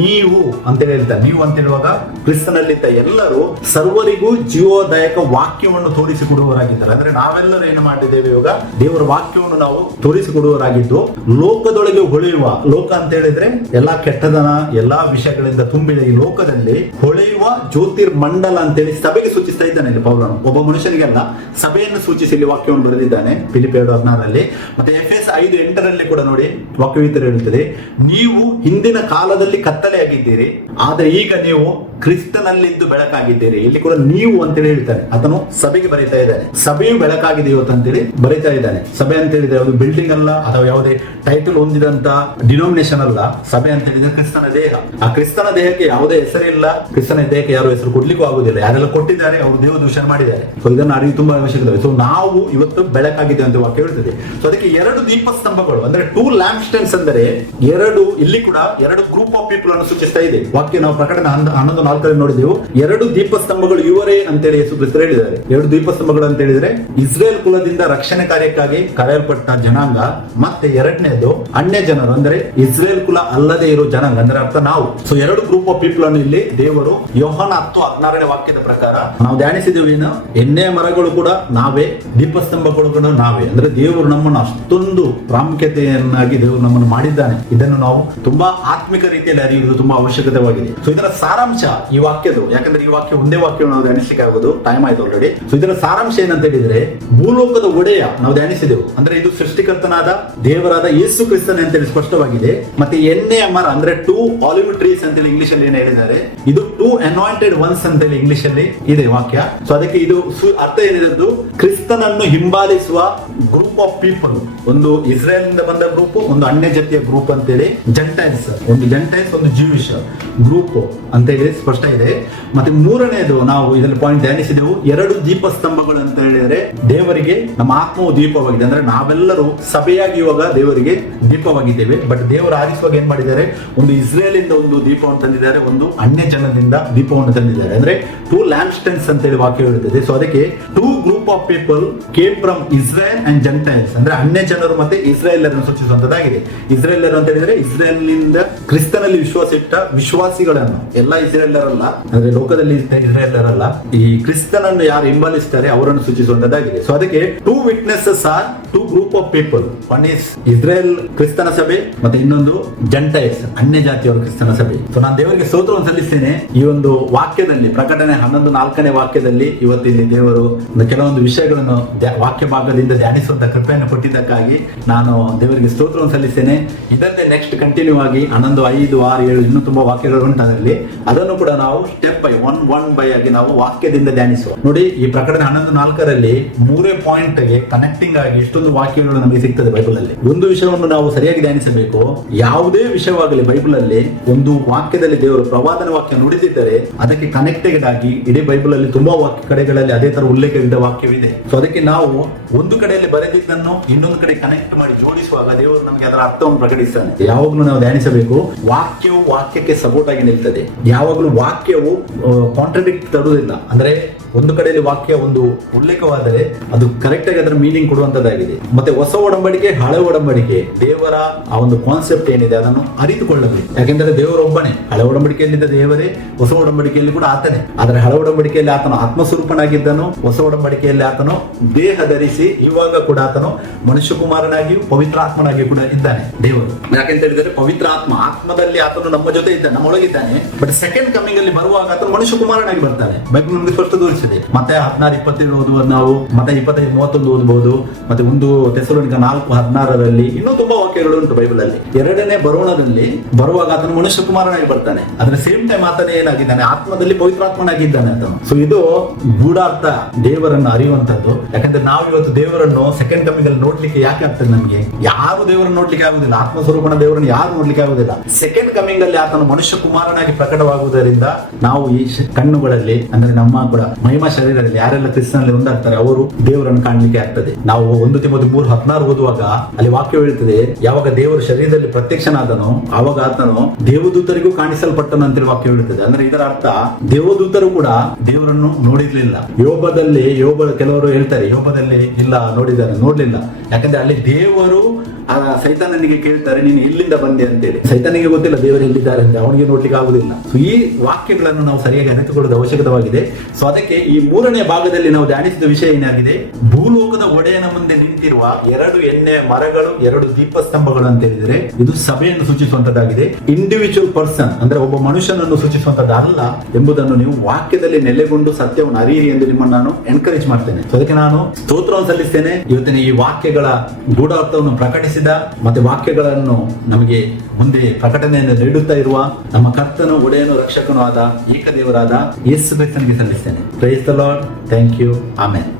ನೀವು ಅಂತ ಹೇಳ್ತಾರೆ. ನೀವು ಅಂತ ಹೇಳುವಾಗ ಕ್ರಿಸ್ತನಲ್ಲಿದ್ದ ಎಲ್ಲರೂ ಸರ್ವರಿಗೂ ಜೀವದಾಯಕ ವಾಕ್ಯವನ್ನು ತೋರಿಸಿಕೊಡುವವರಾಗಿದ್ದಾರೆ. ಅಂದ್ರೆ ನಾವೆಲ್ಲರೂ ಏನು ಮಾಡಿದ್ದೇವೆ ಇವಾಗ? ದೇವರ ವಾಕ್ಯವನ್ನು ನಾವು ತೋರಿಸಿಕೊಡುವವರಾಗಿದ್ದು ಲೋಕದೊಳಗೆ ಹೊಳೆಯುವ, ಲೋಕ ಅಂತ ಹೇಳಿದ್ರೆ ಎಲ್ಲಾ ಕೆಟ್ಟದನ ಎಲ್ಲಾ ವಿಷಯಗಳಿಂದ ತುಂಬಿದ ಈ ಲೋಕದಲ್ಲಿ ಹೊಳೆಯುವ ಜ್ಯೋತಿರ್ಮಂಡಲ ಅಂತೇಳಿ ಸಭೆಗೆ ಸೂಚಿಸ್ತಾ ಇದ್ದಾನೆ ಇಲ್ಲಿ ಪೌಲನು. ಒಬ್ಬ ಮನುಷ್ಯನಿಗೆಲ್ಲ ಸಭೆಯನ್ನು ಸೂಚಿಸಿ ಇಲ್ಲಿ ವಾಕ್ಯವನ್ನು ಬರೆದಿದ್ದಾನೆ ಫಿಲಿಪ್ಪಿ 2:16. ಮತ್ತೆ ಎಫೆಸ 5:8 ಕೂಡ ನೋಡಿ ವಾಕ್ಯವಿತರ ಹೇಳುತ್ತದೆ, ನೀವು ಹಿಂದಿನ ಕಾಲದಲ್ಲಿ ಕತ್ತಲೆಯಾಗಿದ್ದೀರಿ, ಆದ್ರೆ ಈಗ ನೀವು ಕ್ರಿಸ್ತನಲ್ಲಿದ್ದು ಬೆಳಕಾಗಿದ್ದೀರಿ. ಇಲ್ಲಿ ಕೂಡ ನೀವು ಅಂತೇಳಿ ಹೇಳ್ತಾನೆ. ಅದನ್ನು ಸಭೆಗೆ ಬರೀತಾ ಇದ್ದಾನೆ. ಸಭೆಯು ಬೆಳಕಾಗಿದೆ ಇವತ್ತು ಅಂತೇಳಿ ಬರೀತಾ ಇದ್ದಾನೆ. ಸಭೆ ಅಂತ ಹೇಳಿದ್ರೆ ಯಾವುದು ಬಿಲ್ಡಿಂಗ್ ಅಲ್ಲ, ಅಥವಾ ಯಾವುದೇ ಟೈಟಲ್ ಹೊಂದಿದಂತ ಡಿನೋಮಿನೇಷನ್ ಅಲ್ಲ. ಸಭೆ ಅಂತ ಹೇಳಿದ್ರೆ ಕ್ರಿಸ್ತನ ದೇಹ. ಆ ಕ್ರಿಸ್ತನ ದೇಹಕ್ಕೆ ಯಾವುದೇ ಹೆಸರಿಲ್ಲ. ಕ್ರಿಸ್ತನ ದೇಹಕ್ಕೆ ಯಾರು ಹೆಸರು ಕೊಡ್ಲಿಕ್ಕೂ ಆಗುದಿಲ್ಲ. ಯಾರೆಲ್ಲ ಕೊಟ್ಟಿದ್ದಾರೆ ಅವರು ದೇವ ದೂಷಣೆ ಮಾಡಿದ್ದಾರೆ. ಸೊ ಇದನ್ನು ಅರಿವು ತುಂಬಾ ಅವಶ್ಯಕತೆ. ಸೊ ನಾವು ಇವತ್ತು ಬೆಳಕಾಗಿದೆ ಅಂತ ವಾಕ್ಯ ಹೇಳ್ತದೆ. ಸೊ ಅದಕ್ಕೆ 2 ದೀಪಸ್ತಂಭಗಳು ಅಂದ್ರೆ 2 ಲ್ಯಾಂಪ್ ಸ್ಟ್ಯಾಂಡ್ಸ್ ಅಂದರೆ 2, ಇಲ್ಲಿ ಕೂಡ 2 ಗ್ರೂಪ್ ಆಫ್ ಪೀಪಲ್ ಅನ್ನು ಸೂಚಿಸ್ತಾ ಇದೆ ವಾಕ್ಯ. ನಾವು ಪ್ರಕಟಣೆ 11:4 ನೋಡಿದೆವು. 2 ದೀಪಸ್ತಂಭಗಳು ಇವರೇ ಅಂತೇಳಿ ಯೇಸು ಕ್ರಿಸ್ತರು ಹೇಳಿದ್ದಾರೆ. 2 ದೀಪಸ್ತಂಭಗಳು ಅಂತ ಹೇಳಿದ್ರೆ ಇಸ್ರೇಲ್ ಕುಲದಿಂದ ರಕ್ಷಣೆ ಕಾರ್ಯಕ್ಕಾಗಿ ಕರೆಯಲ್ಪಟ್ಟ ಜನಾಂಗ, ಮತ್ತೆ ಎರಡನೇದು ಅನ್ಯ ಜನರು ಅಂದ್ರೆ ಇಸ್ರೇಲ್ ಕುಲ ಅಲ್ಲದೆ ಇರೋ ಜನಾಂಗ ಅಂದ್ರೆ ಅರ್ಥ ನಾವು. ಸೊ 2 ಗ್ರೂಪ್ ಆಫ್ ಪೀಪಲ್ ಅನ್ನು ಇಲ್ಲಿ ದೇವರು ಯೋಹಾನ 10:16 ವಾಕ್ಯದ ಪ್ರಕಾರ ನಾವು ಧ್ಯಾನಿಸಿದೆವು. ಎಣ್ಣೆ ಮರಗಳು ಕೂಡ ನಾವೇ, ದೀಪಸ್ತಂಭಗಳು ಕೂಡ ನಾವೇ. ಅಂದ್ರೆ ದೇವರು ನಮ್ಮನ್ನು ಅಷ್ಟೊಂದು ಪ್ರಾಮುಖ್ಯತೆಯನ್ನಾಗಿ ದೇವರು ನಮ್ಮನ್ನು ಮಾಡಿದ್ದಾನೆ. ಇದನ್ನು ನಾವು ತುಂಬಾ ಆತ್ಮಿಕ ರೀತಿಯಲ್ಲಿ ಅರಿಯುವುದು ತುಂಬಾ ಅವಶ್ಯಕತೆವಾಗಿದೆ. ಸೊ ಇದರ ಸಾರಾಂಶ ಈ ವಾಕ್ಯದು, ಯಾಕಂದ್ರೆ ಈ ವಾಕ್ಯ ಒಂದೇ ವಾಕ್ಯ ನಾವು ಧ್ಯಾನಿಸಲಿಕ್ಕೆ ಆಗೋದು, ಟೈಮ್ ಆಯ್ತು ಆಲ್ರೆಡಿ. ಸೊ ಇದರ ಸಾರಾಂಶ ಏನಂತ ಹೇಳಿದ್ರೆ, ಭೂಲೋಕದ ಒಡೆಯ ನಾವು ಧ್ಯಾನಿಸಿದೆವು. ಅಂದ್ರೆ ಇದು ಸೃಷ್ಟಿಕರ್ತನಾದ ದೇವರಾದ ಯೇಸು ಕ್ರಿಸ್ತನೇ ಅಂತೇಳಿ ಸ್ಪಷ್ಟವಾಗಿದೆ. ಮತ್ತೆ ಎಣ್ಣೆಯ ಮರ ಅಂದ್ರೆ 2 ಆಲಿವ್ ಟ್ರೀಸ್ ಅಂತೇಳಿ ಇಂಗ್ಲಿಷ್ ಅಲ್ಲಿ ಏನು ಹೇಳಿದ್ದಾರೆ, ಇದು 2 ಅನಾಯಿಂಟೆಡ್ ಒನ್ಸ್ ಅಂತೇಳಿ ಇಂಗ್ಲಿಷ್ ಅಲ್ಲಿ ಇದೆ ವಾಕ್ಯ. ಸೊ ಅದಕ್ಕೆ ಇದು ಅರ್ಥ ಏನಿದ್ದು, ಕ್ರಿಸ್ತನನ್ನು ಹಿಂಬಾಲಿಸುವ ಗ್ರೂಪ್ ಆಫ್ ಪೀಪಲ್. ಒಂದು ಇಸ್ರೇಲ್ ನಿಂದ ಬಂದ ಗ್ರೂಪ್, ಒಂದು ಅನ್ಯ ಜಾತಿಯ ಗ್ರೂಪ್ ಅಂತೇಳಿ, ಜೆಂಟೈಲ್ಸ್, ಒಂದು ಜೆಂಟೈಲ್ಸ್, ಒಂದು ಜೂಯಿಶ್ ಗ್ರೂಪ್ ಅಂತ ಹೇಳಿ ಸ್ಪಷ್ಟ ಇದೆ. ಮತ್ತೆ ಮೂರನೇದು ನಾವು ಇದರಲ್ಲಿ ಪಾಯಿಂಟ್ ಧ್ಯಾನಿಸಿದೆವು, 2 ದೀಪಸ್ತಂಭಗಳು ಅಂತ ಹೇಳಿದ್ರೆ ದೇವರಿಗೆ ನಮ್ಮ ಆತ್ಮವು ದೀಪವಾಗಿದೆ. ಅಂದ್ರೆ ನಾವೆಲ್ಲರೂ ಸಭೆಯಾಗಿ ಇವಾಗ ದೇವರಿಗೆ ದೀಪವಾಗಿದ್ದೇವೆ. ಬಟ್ ದೇವರು ಆರಿಸುವಾಗ ಏನ್ ಮಾಡಿದ್ದಾರೆ, ಒಂದು ಇಸ್ರೇಲ್ ಇಂದ ಒಂದು ದೀಪವನ್ನು ತಂದಿದ್ದಾರೆ, ಒಂದು ಅನ್ಯ ಜನದಿಂದ ದೀಪವನ್ನು ತಂದಿದ್ದಾರೆ. ಅಂದ್ರೆ 2 ಲ್ಯಾಂಪ್ ಸ್ಟ್ಯಾಂಡ್ಸ್ ಅಂತ ಹೇಳಿ ವಾಕ್ಯ ಹೇಳುತ್ತದೆ. ಸೊ ಅದಕ್ಕೆ 2 group of people came from Israel and Gentiles ಅಂದ್ರೆ ಅನ್ಯ ಜನರು ಮತ್ತೆ ಇಸ್ರೇಲರನ್ನು ಸೂಚಿಸುವಂತದ್ದಾಗಿದೆ. ಇಸ್ರೇಲರು ಅಂತ ಹೇಳಿದ್ರೆ ಇಸ್ರೇಲ್ ನಿಂದ ಕ್ರಿಸ್ತನಲ್ಲಿ ವಿಶ್ವಾಸ ಇಟ್ಟ ವಿಶ್ವಾಸಿಗಳನ್ನು, ಎಲ್ಲ ಇಸ್ರೇಲರಲ್ಲ ಅಂದ್ರೆ ಲೋಕದಲ್ಲಿ ಇಸ್ರೇಲರಲ್ಲ, ಈ ಕ್ರಿಸ್ತನನ್ನು ಯಾರು ಹಿಂಬಾಲಿಸ್ತಾರೆ ಅವರನ್ನು ಸೂಚಿಸುವಂತದ್ದಾಗಿದೆ. ಸೊ ಅದಕ್ಕೆ 2 witnesses are 2 group of people. One is Israel ಕ್ರಿಸ್ತನ ಸಭೆ, ಮತ್ತೆ ಇನ್ನೊಂದು ಜೆಂಟೈಲ್ಸ್ ಅನ್ಯ ಜಾತಿಯವರು ಕ್ರಿಸ್ತನ ಸಭೆ. ಸೊ ನಾನು ದೇವರಿಗೆ ಸ್ತೋತ್ರವನ್ನು ಸಲ್ಲಿಸ್ತೇನೆ. ಈ ಒಂದು ವಾಕ್ಯದಲ್ಲಿ ಪ್ರಕಟಣೆ 11:4 ವಾಕ್ಯದಲ್ಲಿ ಇವತ್ತು ಇಲ್ಲಿ ದೇವರು ಕೆಲವೊಂದು ವಿಷಯಗಳನ್ನು ವಾಕ್ಯ ಭಾಗದಿಂದ ಧ್ಯಾನಿಸುವಂತ ಕೃಪೆಯನ್ನು ಕೊಟ್ಟಿದ್ದಕ್ಕಾಗಿ ನಾನು ದೇವರಿಗೆ ಸ್ತೋತ್ರವನ್ನು ಸಲ್ಲಿಸ್ತೇನೆ. ಇದನ್ನೇ ನೆಕ್ಸ್ಟ್ ಕಂಟಿನ್ಯೂ ಆಗಿ 11, 5, 6, 7 ಇನ್ನೂ ತುಂಬಾ ವಾಕ್ಯಗಳು ಉಂಟು ಅದರಲ್ಲಿ. ಅದನ್ನು ಕೂಡ ನಾವು ಸ್ಟೆಪ್ ಬೈ ಒನ್ ಬೈ ಆಗಿ ನಾವು ವಾಕ್ಯದಿಂದ ಧ್ಯಾನಿಸುವ. ನೋಡಿ, ಈ ಪ್ರಕಟಣೆ 11:4 3 ಪಾಯಿಂಟ್ ಗೆ ಕನೆಕ್ಟಿಂಗ್ ಆಗಿ ಎಷ್ಟೊಂದು ವಾಕ್ಯಗಳು ನಮಗೆ ಸಿಗ್ತದೆ ಬೈಬಲ್ ಅಲ್ಲಿ. ಒಂದು ವಿಷಯವನ್ನು ನಾವು ಸರಿಯಾಗಿ ಧ್ಯಾನಿಸಬೇಕು. ಯಾವುದೇ ವಿಷಯವಾಗಲಿ ಬೈಬಲ್ ಅಲ್ಲಿ ಒಂದು ವಾಕ್ಯದಲ್ಲಿ ದೇವರು ಪ್ರವಾದನ ವಾಕ್ಯ ನುಡಿದಿದ್ದರೆ ಅದಕ್ಕೆ ಕನೆಕ್ಟೆಡ್ ಆಗಿ ಇಡೀ ಬೈಬಲ್ ಅಲ್ಲಿ ತುಂಬಾ ಕಡೆಗಳಲ್ಲಿ ಅದೇ ತರ ಉಲ್ಲೇಖವಿದ್ದ ವಾಕ್ಯವಿದೆ. ಸೊ ಅದಕ್ಕೆ ನಾವು ಒಂದು ಕಡೆಯಲ್ಲಿ ಬರೆದಿದ್ದನ್ನು ಇನ್ನೊಂದು ಕಡೆ ಕನೆಕ್ಟ್ ಮಾಡಿ ಜೋಡಿಸುವಾಗ ದೇವರು ನಮಗೆ ಅದರ ಅರ್ಥವನ್ನು ಪ್ರಕಟಿಸ್ತಾನೆ. ಯಾವಾಗಲೂ ನಾವು ಧ್ಯಾನಿಸಬೇಕು, ವಾಕ್ಯವು ವಾಕ್ಯಕ್ಕೆ ಸಪೋರ್ಟ್ ಆಗಿ ನಿಲ್ತದೆ. ಯಾವಾಗಲೂ ವಾಕ್ಯವು ಕಾಂಟ್ರಡಿಕ್ಟ್ ತರುವುದಿಲ್ಲ. ಅಂದ್ರೆ ಒಂದು ಕಡೆಯಲ್ಲಿ ವಾಕ್ಯ ಒಂದು ಉಲ್ಲೇಖವಾದರೆ ಅದು ಕರೆಕ್ಟ್ ಆಗಿ ಅದರ ಮೀನಿಂಗ್ ಕೊಡುವಂತದ್ದಾಗಿದೆ. ಮತ್ತೆ ಹೊಸ ಒಡಂಬಡಿಕೆ ಹಳೆ ಒಡಂಬಡಿಕೆ ದೇವರ ಆ ಒಂದು ಕಾನ್ಸೆಪ್ಟ್ ಏನಿದೆ ಅದನ್ನು ಅರಿತುಕೊಳ್ಳಬೇಕು. ಯಾಕೆಂದ್ರೆ ದೇವರೊಬ್ಬನೇ. ಹಳೆ ಒಡಂಬಡಿಕೆಯಲ್ಲಿದ್ದ ದೇವರೇ ಹೊಸ ಒಡಂಬಡಿಕೆಯಲ್ಲಿ ಕೂಡ ಆತನೇ. ಆದರೆ ಹಳೆ ಒಡಂಬಡಿಕೆಯಲ್ಲಿ ಆತನು ಆತ್ಮಸ್ವರೂಪನಾಗಿದ್ದನು, ಹೊಸ ಒಡಂಬಡಿಕೆಯಲ್ಲಿ ಆತನು ದೇಹ ಧರಿಸಿ ಇವಾಗ ಕೂಡ ಆತನು ಮನುಷ್ಯ ಕುಮಾರನಾಗಿಯೂ ಪವಿತ್ರಾತ್ಮನಾಗಿಯೂ ಕೂಡ ಇದ್ದಾನೆ ದೇವರು. ಯಾಕೆಂತ ಹೇಳಿದರೆ ಪವಿತ್ರ ಆತ್ಮದಲ್ಲಿ ಆತನು ನಮ್ಮ ಜೊತೆ ಇದ್ದಾನೆ, ನಮ್ಮೊಳಗಿದ್ದಾನೆ. ಬಟ್ ಸೆಕೆಂಡ್ ಕಮಿಂಗ್ ಅಲ್ಲಿ ಬರುವಾಗ ಆತನು ಮನುಷ್ಯ ಕುಮಾರನಾಗಿ ಬರ್ತಾನೆ. ಬೈಬಲ್ ನಮಗೆ ಸ್ಪಷ್ಟ ತೋರಿಸಿದೆ. ಮತ್ತೆ 16:27 ಓದುವುದು ನಾವು, ಮತ್ತೆ 25:31 ಓದಬಹುದು. ಮತ್ತೆ 1 ಥೆಸಲೋನಿಕ 4:16 ಇನ್ನೂ ತುಂಬಾ ವಾಕ್ಯಗಳು ಉಂಟು ಬೈಬಲ್ ಅಲ್ಲಿ. ಎರಡನೇ ಬರೋಣದಲ್ಲಿ ಬರುವಾಗ ಆತನು ಮನುಷ್ಯ ಕುಮಾರನಾಗಿ ಬರ್ತಾನೆ. ಅದ್ರ ಸೇಮ್ ಟೈಮ್ ಆತನೇ ಏನಾಗಿದ್ದಾನೆ, ಆತ್ಮದಲ್ಲಿ ಪವಿತ್ರಾತ್ಮನಾಗಿದ್ದಾನೆ ಆತನು. ಸೊ ಇದು ಗೂಢಾರ್ಥ, ದೇವರನ್ನು ಅರಿಯುವಂತದ್ದು. ಯಾಕಂದ್ರೆ ನಾವು ಇವತ್ತು ದೇವರನ್ನು ಸೆಕೆಂಡ್ ಕಮಿಂಗ್ ಅಲ್ಲಿ ನೋಡ್ಲಿಕ್ಕೆ ಯಾಕೆ ಆಗ್ತದೆ, ನಮ್ಗೆ ಯಾರು ದೇವರನ್ನು ನೋಡ್ಲಿಕ್ಕೆ ಆಗುದಿಲ್ಲ. ಆತ್ಮಸ್ವರೂಪನ ದೇವರನ್ನು ಯಾರು ನೋಡ್ಲಿಕ್ಕೆ ಆಗುದಿಲ್ಲ. ಸೆಕೆಂಡ್ ಕಮಿಂಗ್ ಅಲ್ಲಿ ಆತನು ಮನುಷ್ಯ ಕುಮಾರನಾಗಿ ಪ್ರಕಟವಾಗುವುದರಿಂದ ನಾವು ಈ ಕಣ್ಣುಗಳಲ್ಲಿ, ಅಂದ್ರೆ ನಮ್ಮ ಕೂಡ ಮಹಿಮಾ ಶರೀರದಲ್ಲಿ ಯಾರೆಲ್ಲ ಕ್ರಿಸ್ತನಲ್ಲಿ ಒಂದಾಗ್ತಾರೆ ಅವರು ದೇವರನ್ನು ಕಾಣಲಿಕ್ಕೆ ಆಗ್ತದೆ. ನಾವು 1 ತಿಮೋಥೆ 3:16 ಓದುವಾಗ ಅಲ್ಲಿ ವಾಕ್ಯ ಹೇಳ್ತದೆ, ಯಾವಾಗ ದೇವರು ಶರೀರದಲ್ಲಿ ಪ್ರತ್ಯಕ್ಷನಾದನು ಆವಾಗ ಆತನು ದೇವದೂತರಿಗೂ ಕಾಣಿಸಲ್ಪಟ್ಟನು ಅಂತೇಳಿ ವಾಕ್ಯ ಹೇಳ್ತದೆ. ಅಂದ್ರೆ ಇದರ ಅರ್ಥ ದೇವದೂತರು ಕೂಡ ದೇವರನ್ನು ನೋಡಿರ್ಲಿಲ್ಲ. ಕೆಲವರು ಹೇಳ್ತಾರೆ ಯೋಬದಲ್ಲಿ ಇಲ್ಲ ನೋಡ್ಲಿಲ್ಲ. ಯಾಕಂದ್ರೆ ಅಲ್ಲಿ ದೇವರು ಆ ಸೈತಾನನಿಗೆ ಕೇಳ್ತಾರೆ, ನೀನು ಎಲ್ಲಿಂದ ಬಂದೆ ಅಂತೇಳಿ. ಸೈತಾನಿಗೆ ಗೊತ್ತಿಲ್ಲ ದೇವರು ಎಲ್ಲಿದ್ದಾರೆ ಅಂತ, ಅವನಿಗೆ ನೋಡ್ಲಿಕ್ಕೆ ಆಗುದಿಲ್ಲ. ಸೊ ಈ ವಾಕ್ಯಗಳನ್ನು ನಾವು ಸರಿಯಾಗಿ ಅರಿತುಕೊಳ್ಳೋದು ಅವಶ್ಯಕವಾಗಿದೆ. ಸೊ ಅದಕ್ಕೆ ಈ 3ನೇ ಭಾಗದಲ್ಲಿ ನಾವು ಧ್ಯಾನಿಸಿದ ವಿಷಯ ಏನಾಗಿದೆ, ಭೂಲೋಕದ ಒಡೆಯನ ಮುಂದೆ ನಿಂತಿರುವ 2 ಎಣ್ಣೆಯ ಮರಗಳು, 2 ದೀಪಸ್ತಂಭಗಳು ಅಂತ ಹೇಳಿದ್ರೆ ಇದು ಸಭೆಯನ್ನು ಸೂಚಿಸುವಂತದ್ದಾಗಿದೆ. ಇಂಡಿವಿಜುವಲ್ ಪರ್ಸನ್ ಅಂದ್ರೆ ಒಬ್ಬ ಮನುಷ್ಯನನ್ನು ಸೂಚಿಸುವಂತದ್ದಲ್ಲ ಎಂಬುದನ್ನು ನೀವು ವಾಕ್ಯದಲ್ಲಿ ನೆಲೆಗೊಂಡು ಸತ್ಯವನ್ನು ಅರಿಯಿರಿ ಎಂದು ನಿಮ್ಮನ್ನು ನಾನು ಎನ್ಕರೇಜ್ ಮಾಡ್ತೇನೆ. ಸೊ ಅದಕ್ಕೆ ನಾನು ಸ್ತೋತ್ರವನ್ನು ಸಲ್ಲಿಸ್ತೇನೆ. ಇವತ್ತಿನ ಈ ವಾಕ್ಯಗಳ ಗೂಢಾರ್ಥವನ್ನು ಪ್ರಕಟಿಸಿದ ಮತ್ತೆ ವಾಕ್ಯಗಳನ್ನು ನಮಗೆ ಮುಂದೆ ಪ್ರಕಟಣೆಯನ್ನು ನೀಡುತ್ತಾ ಇರುವ ನಮ್ಮ ಕರ್ತನು, ಒಡೆಯನು, ರಕ್ಷಕನೂ ಆದ ಏಕದೇವರಾದ ಯೇಸು ಕ್ರಿಸ್ತನಿಗೆ ಸಲ್ಲಿಸ್ತೇನೆ. Praise the Lord. Thank you. Amen.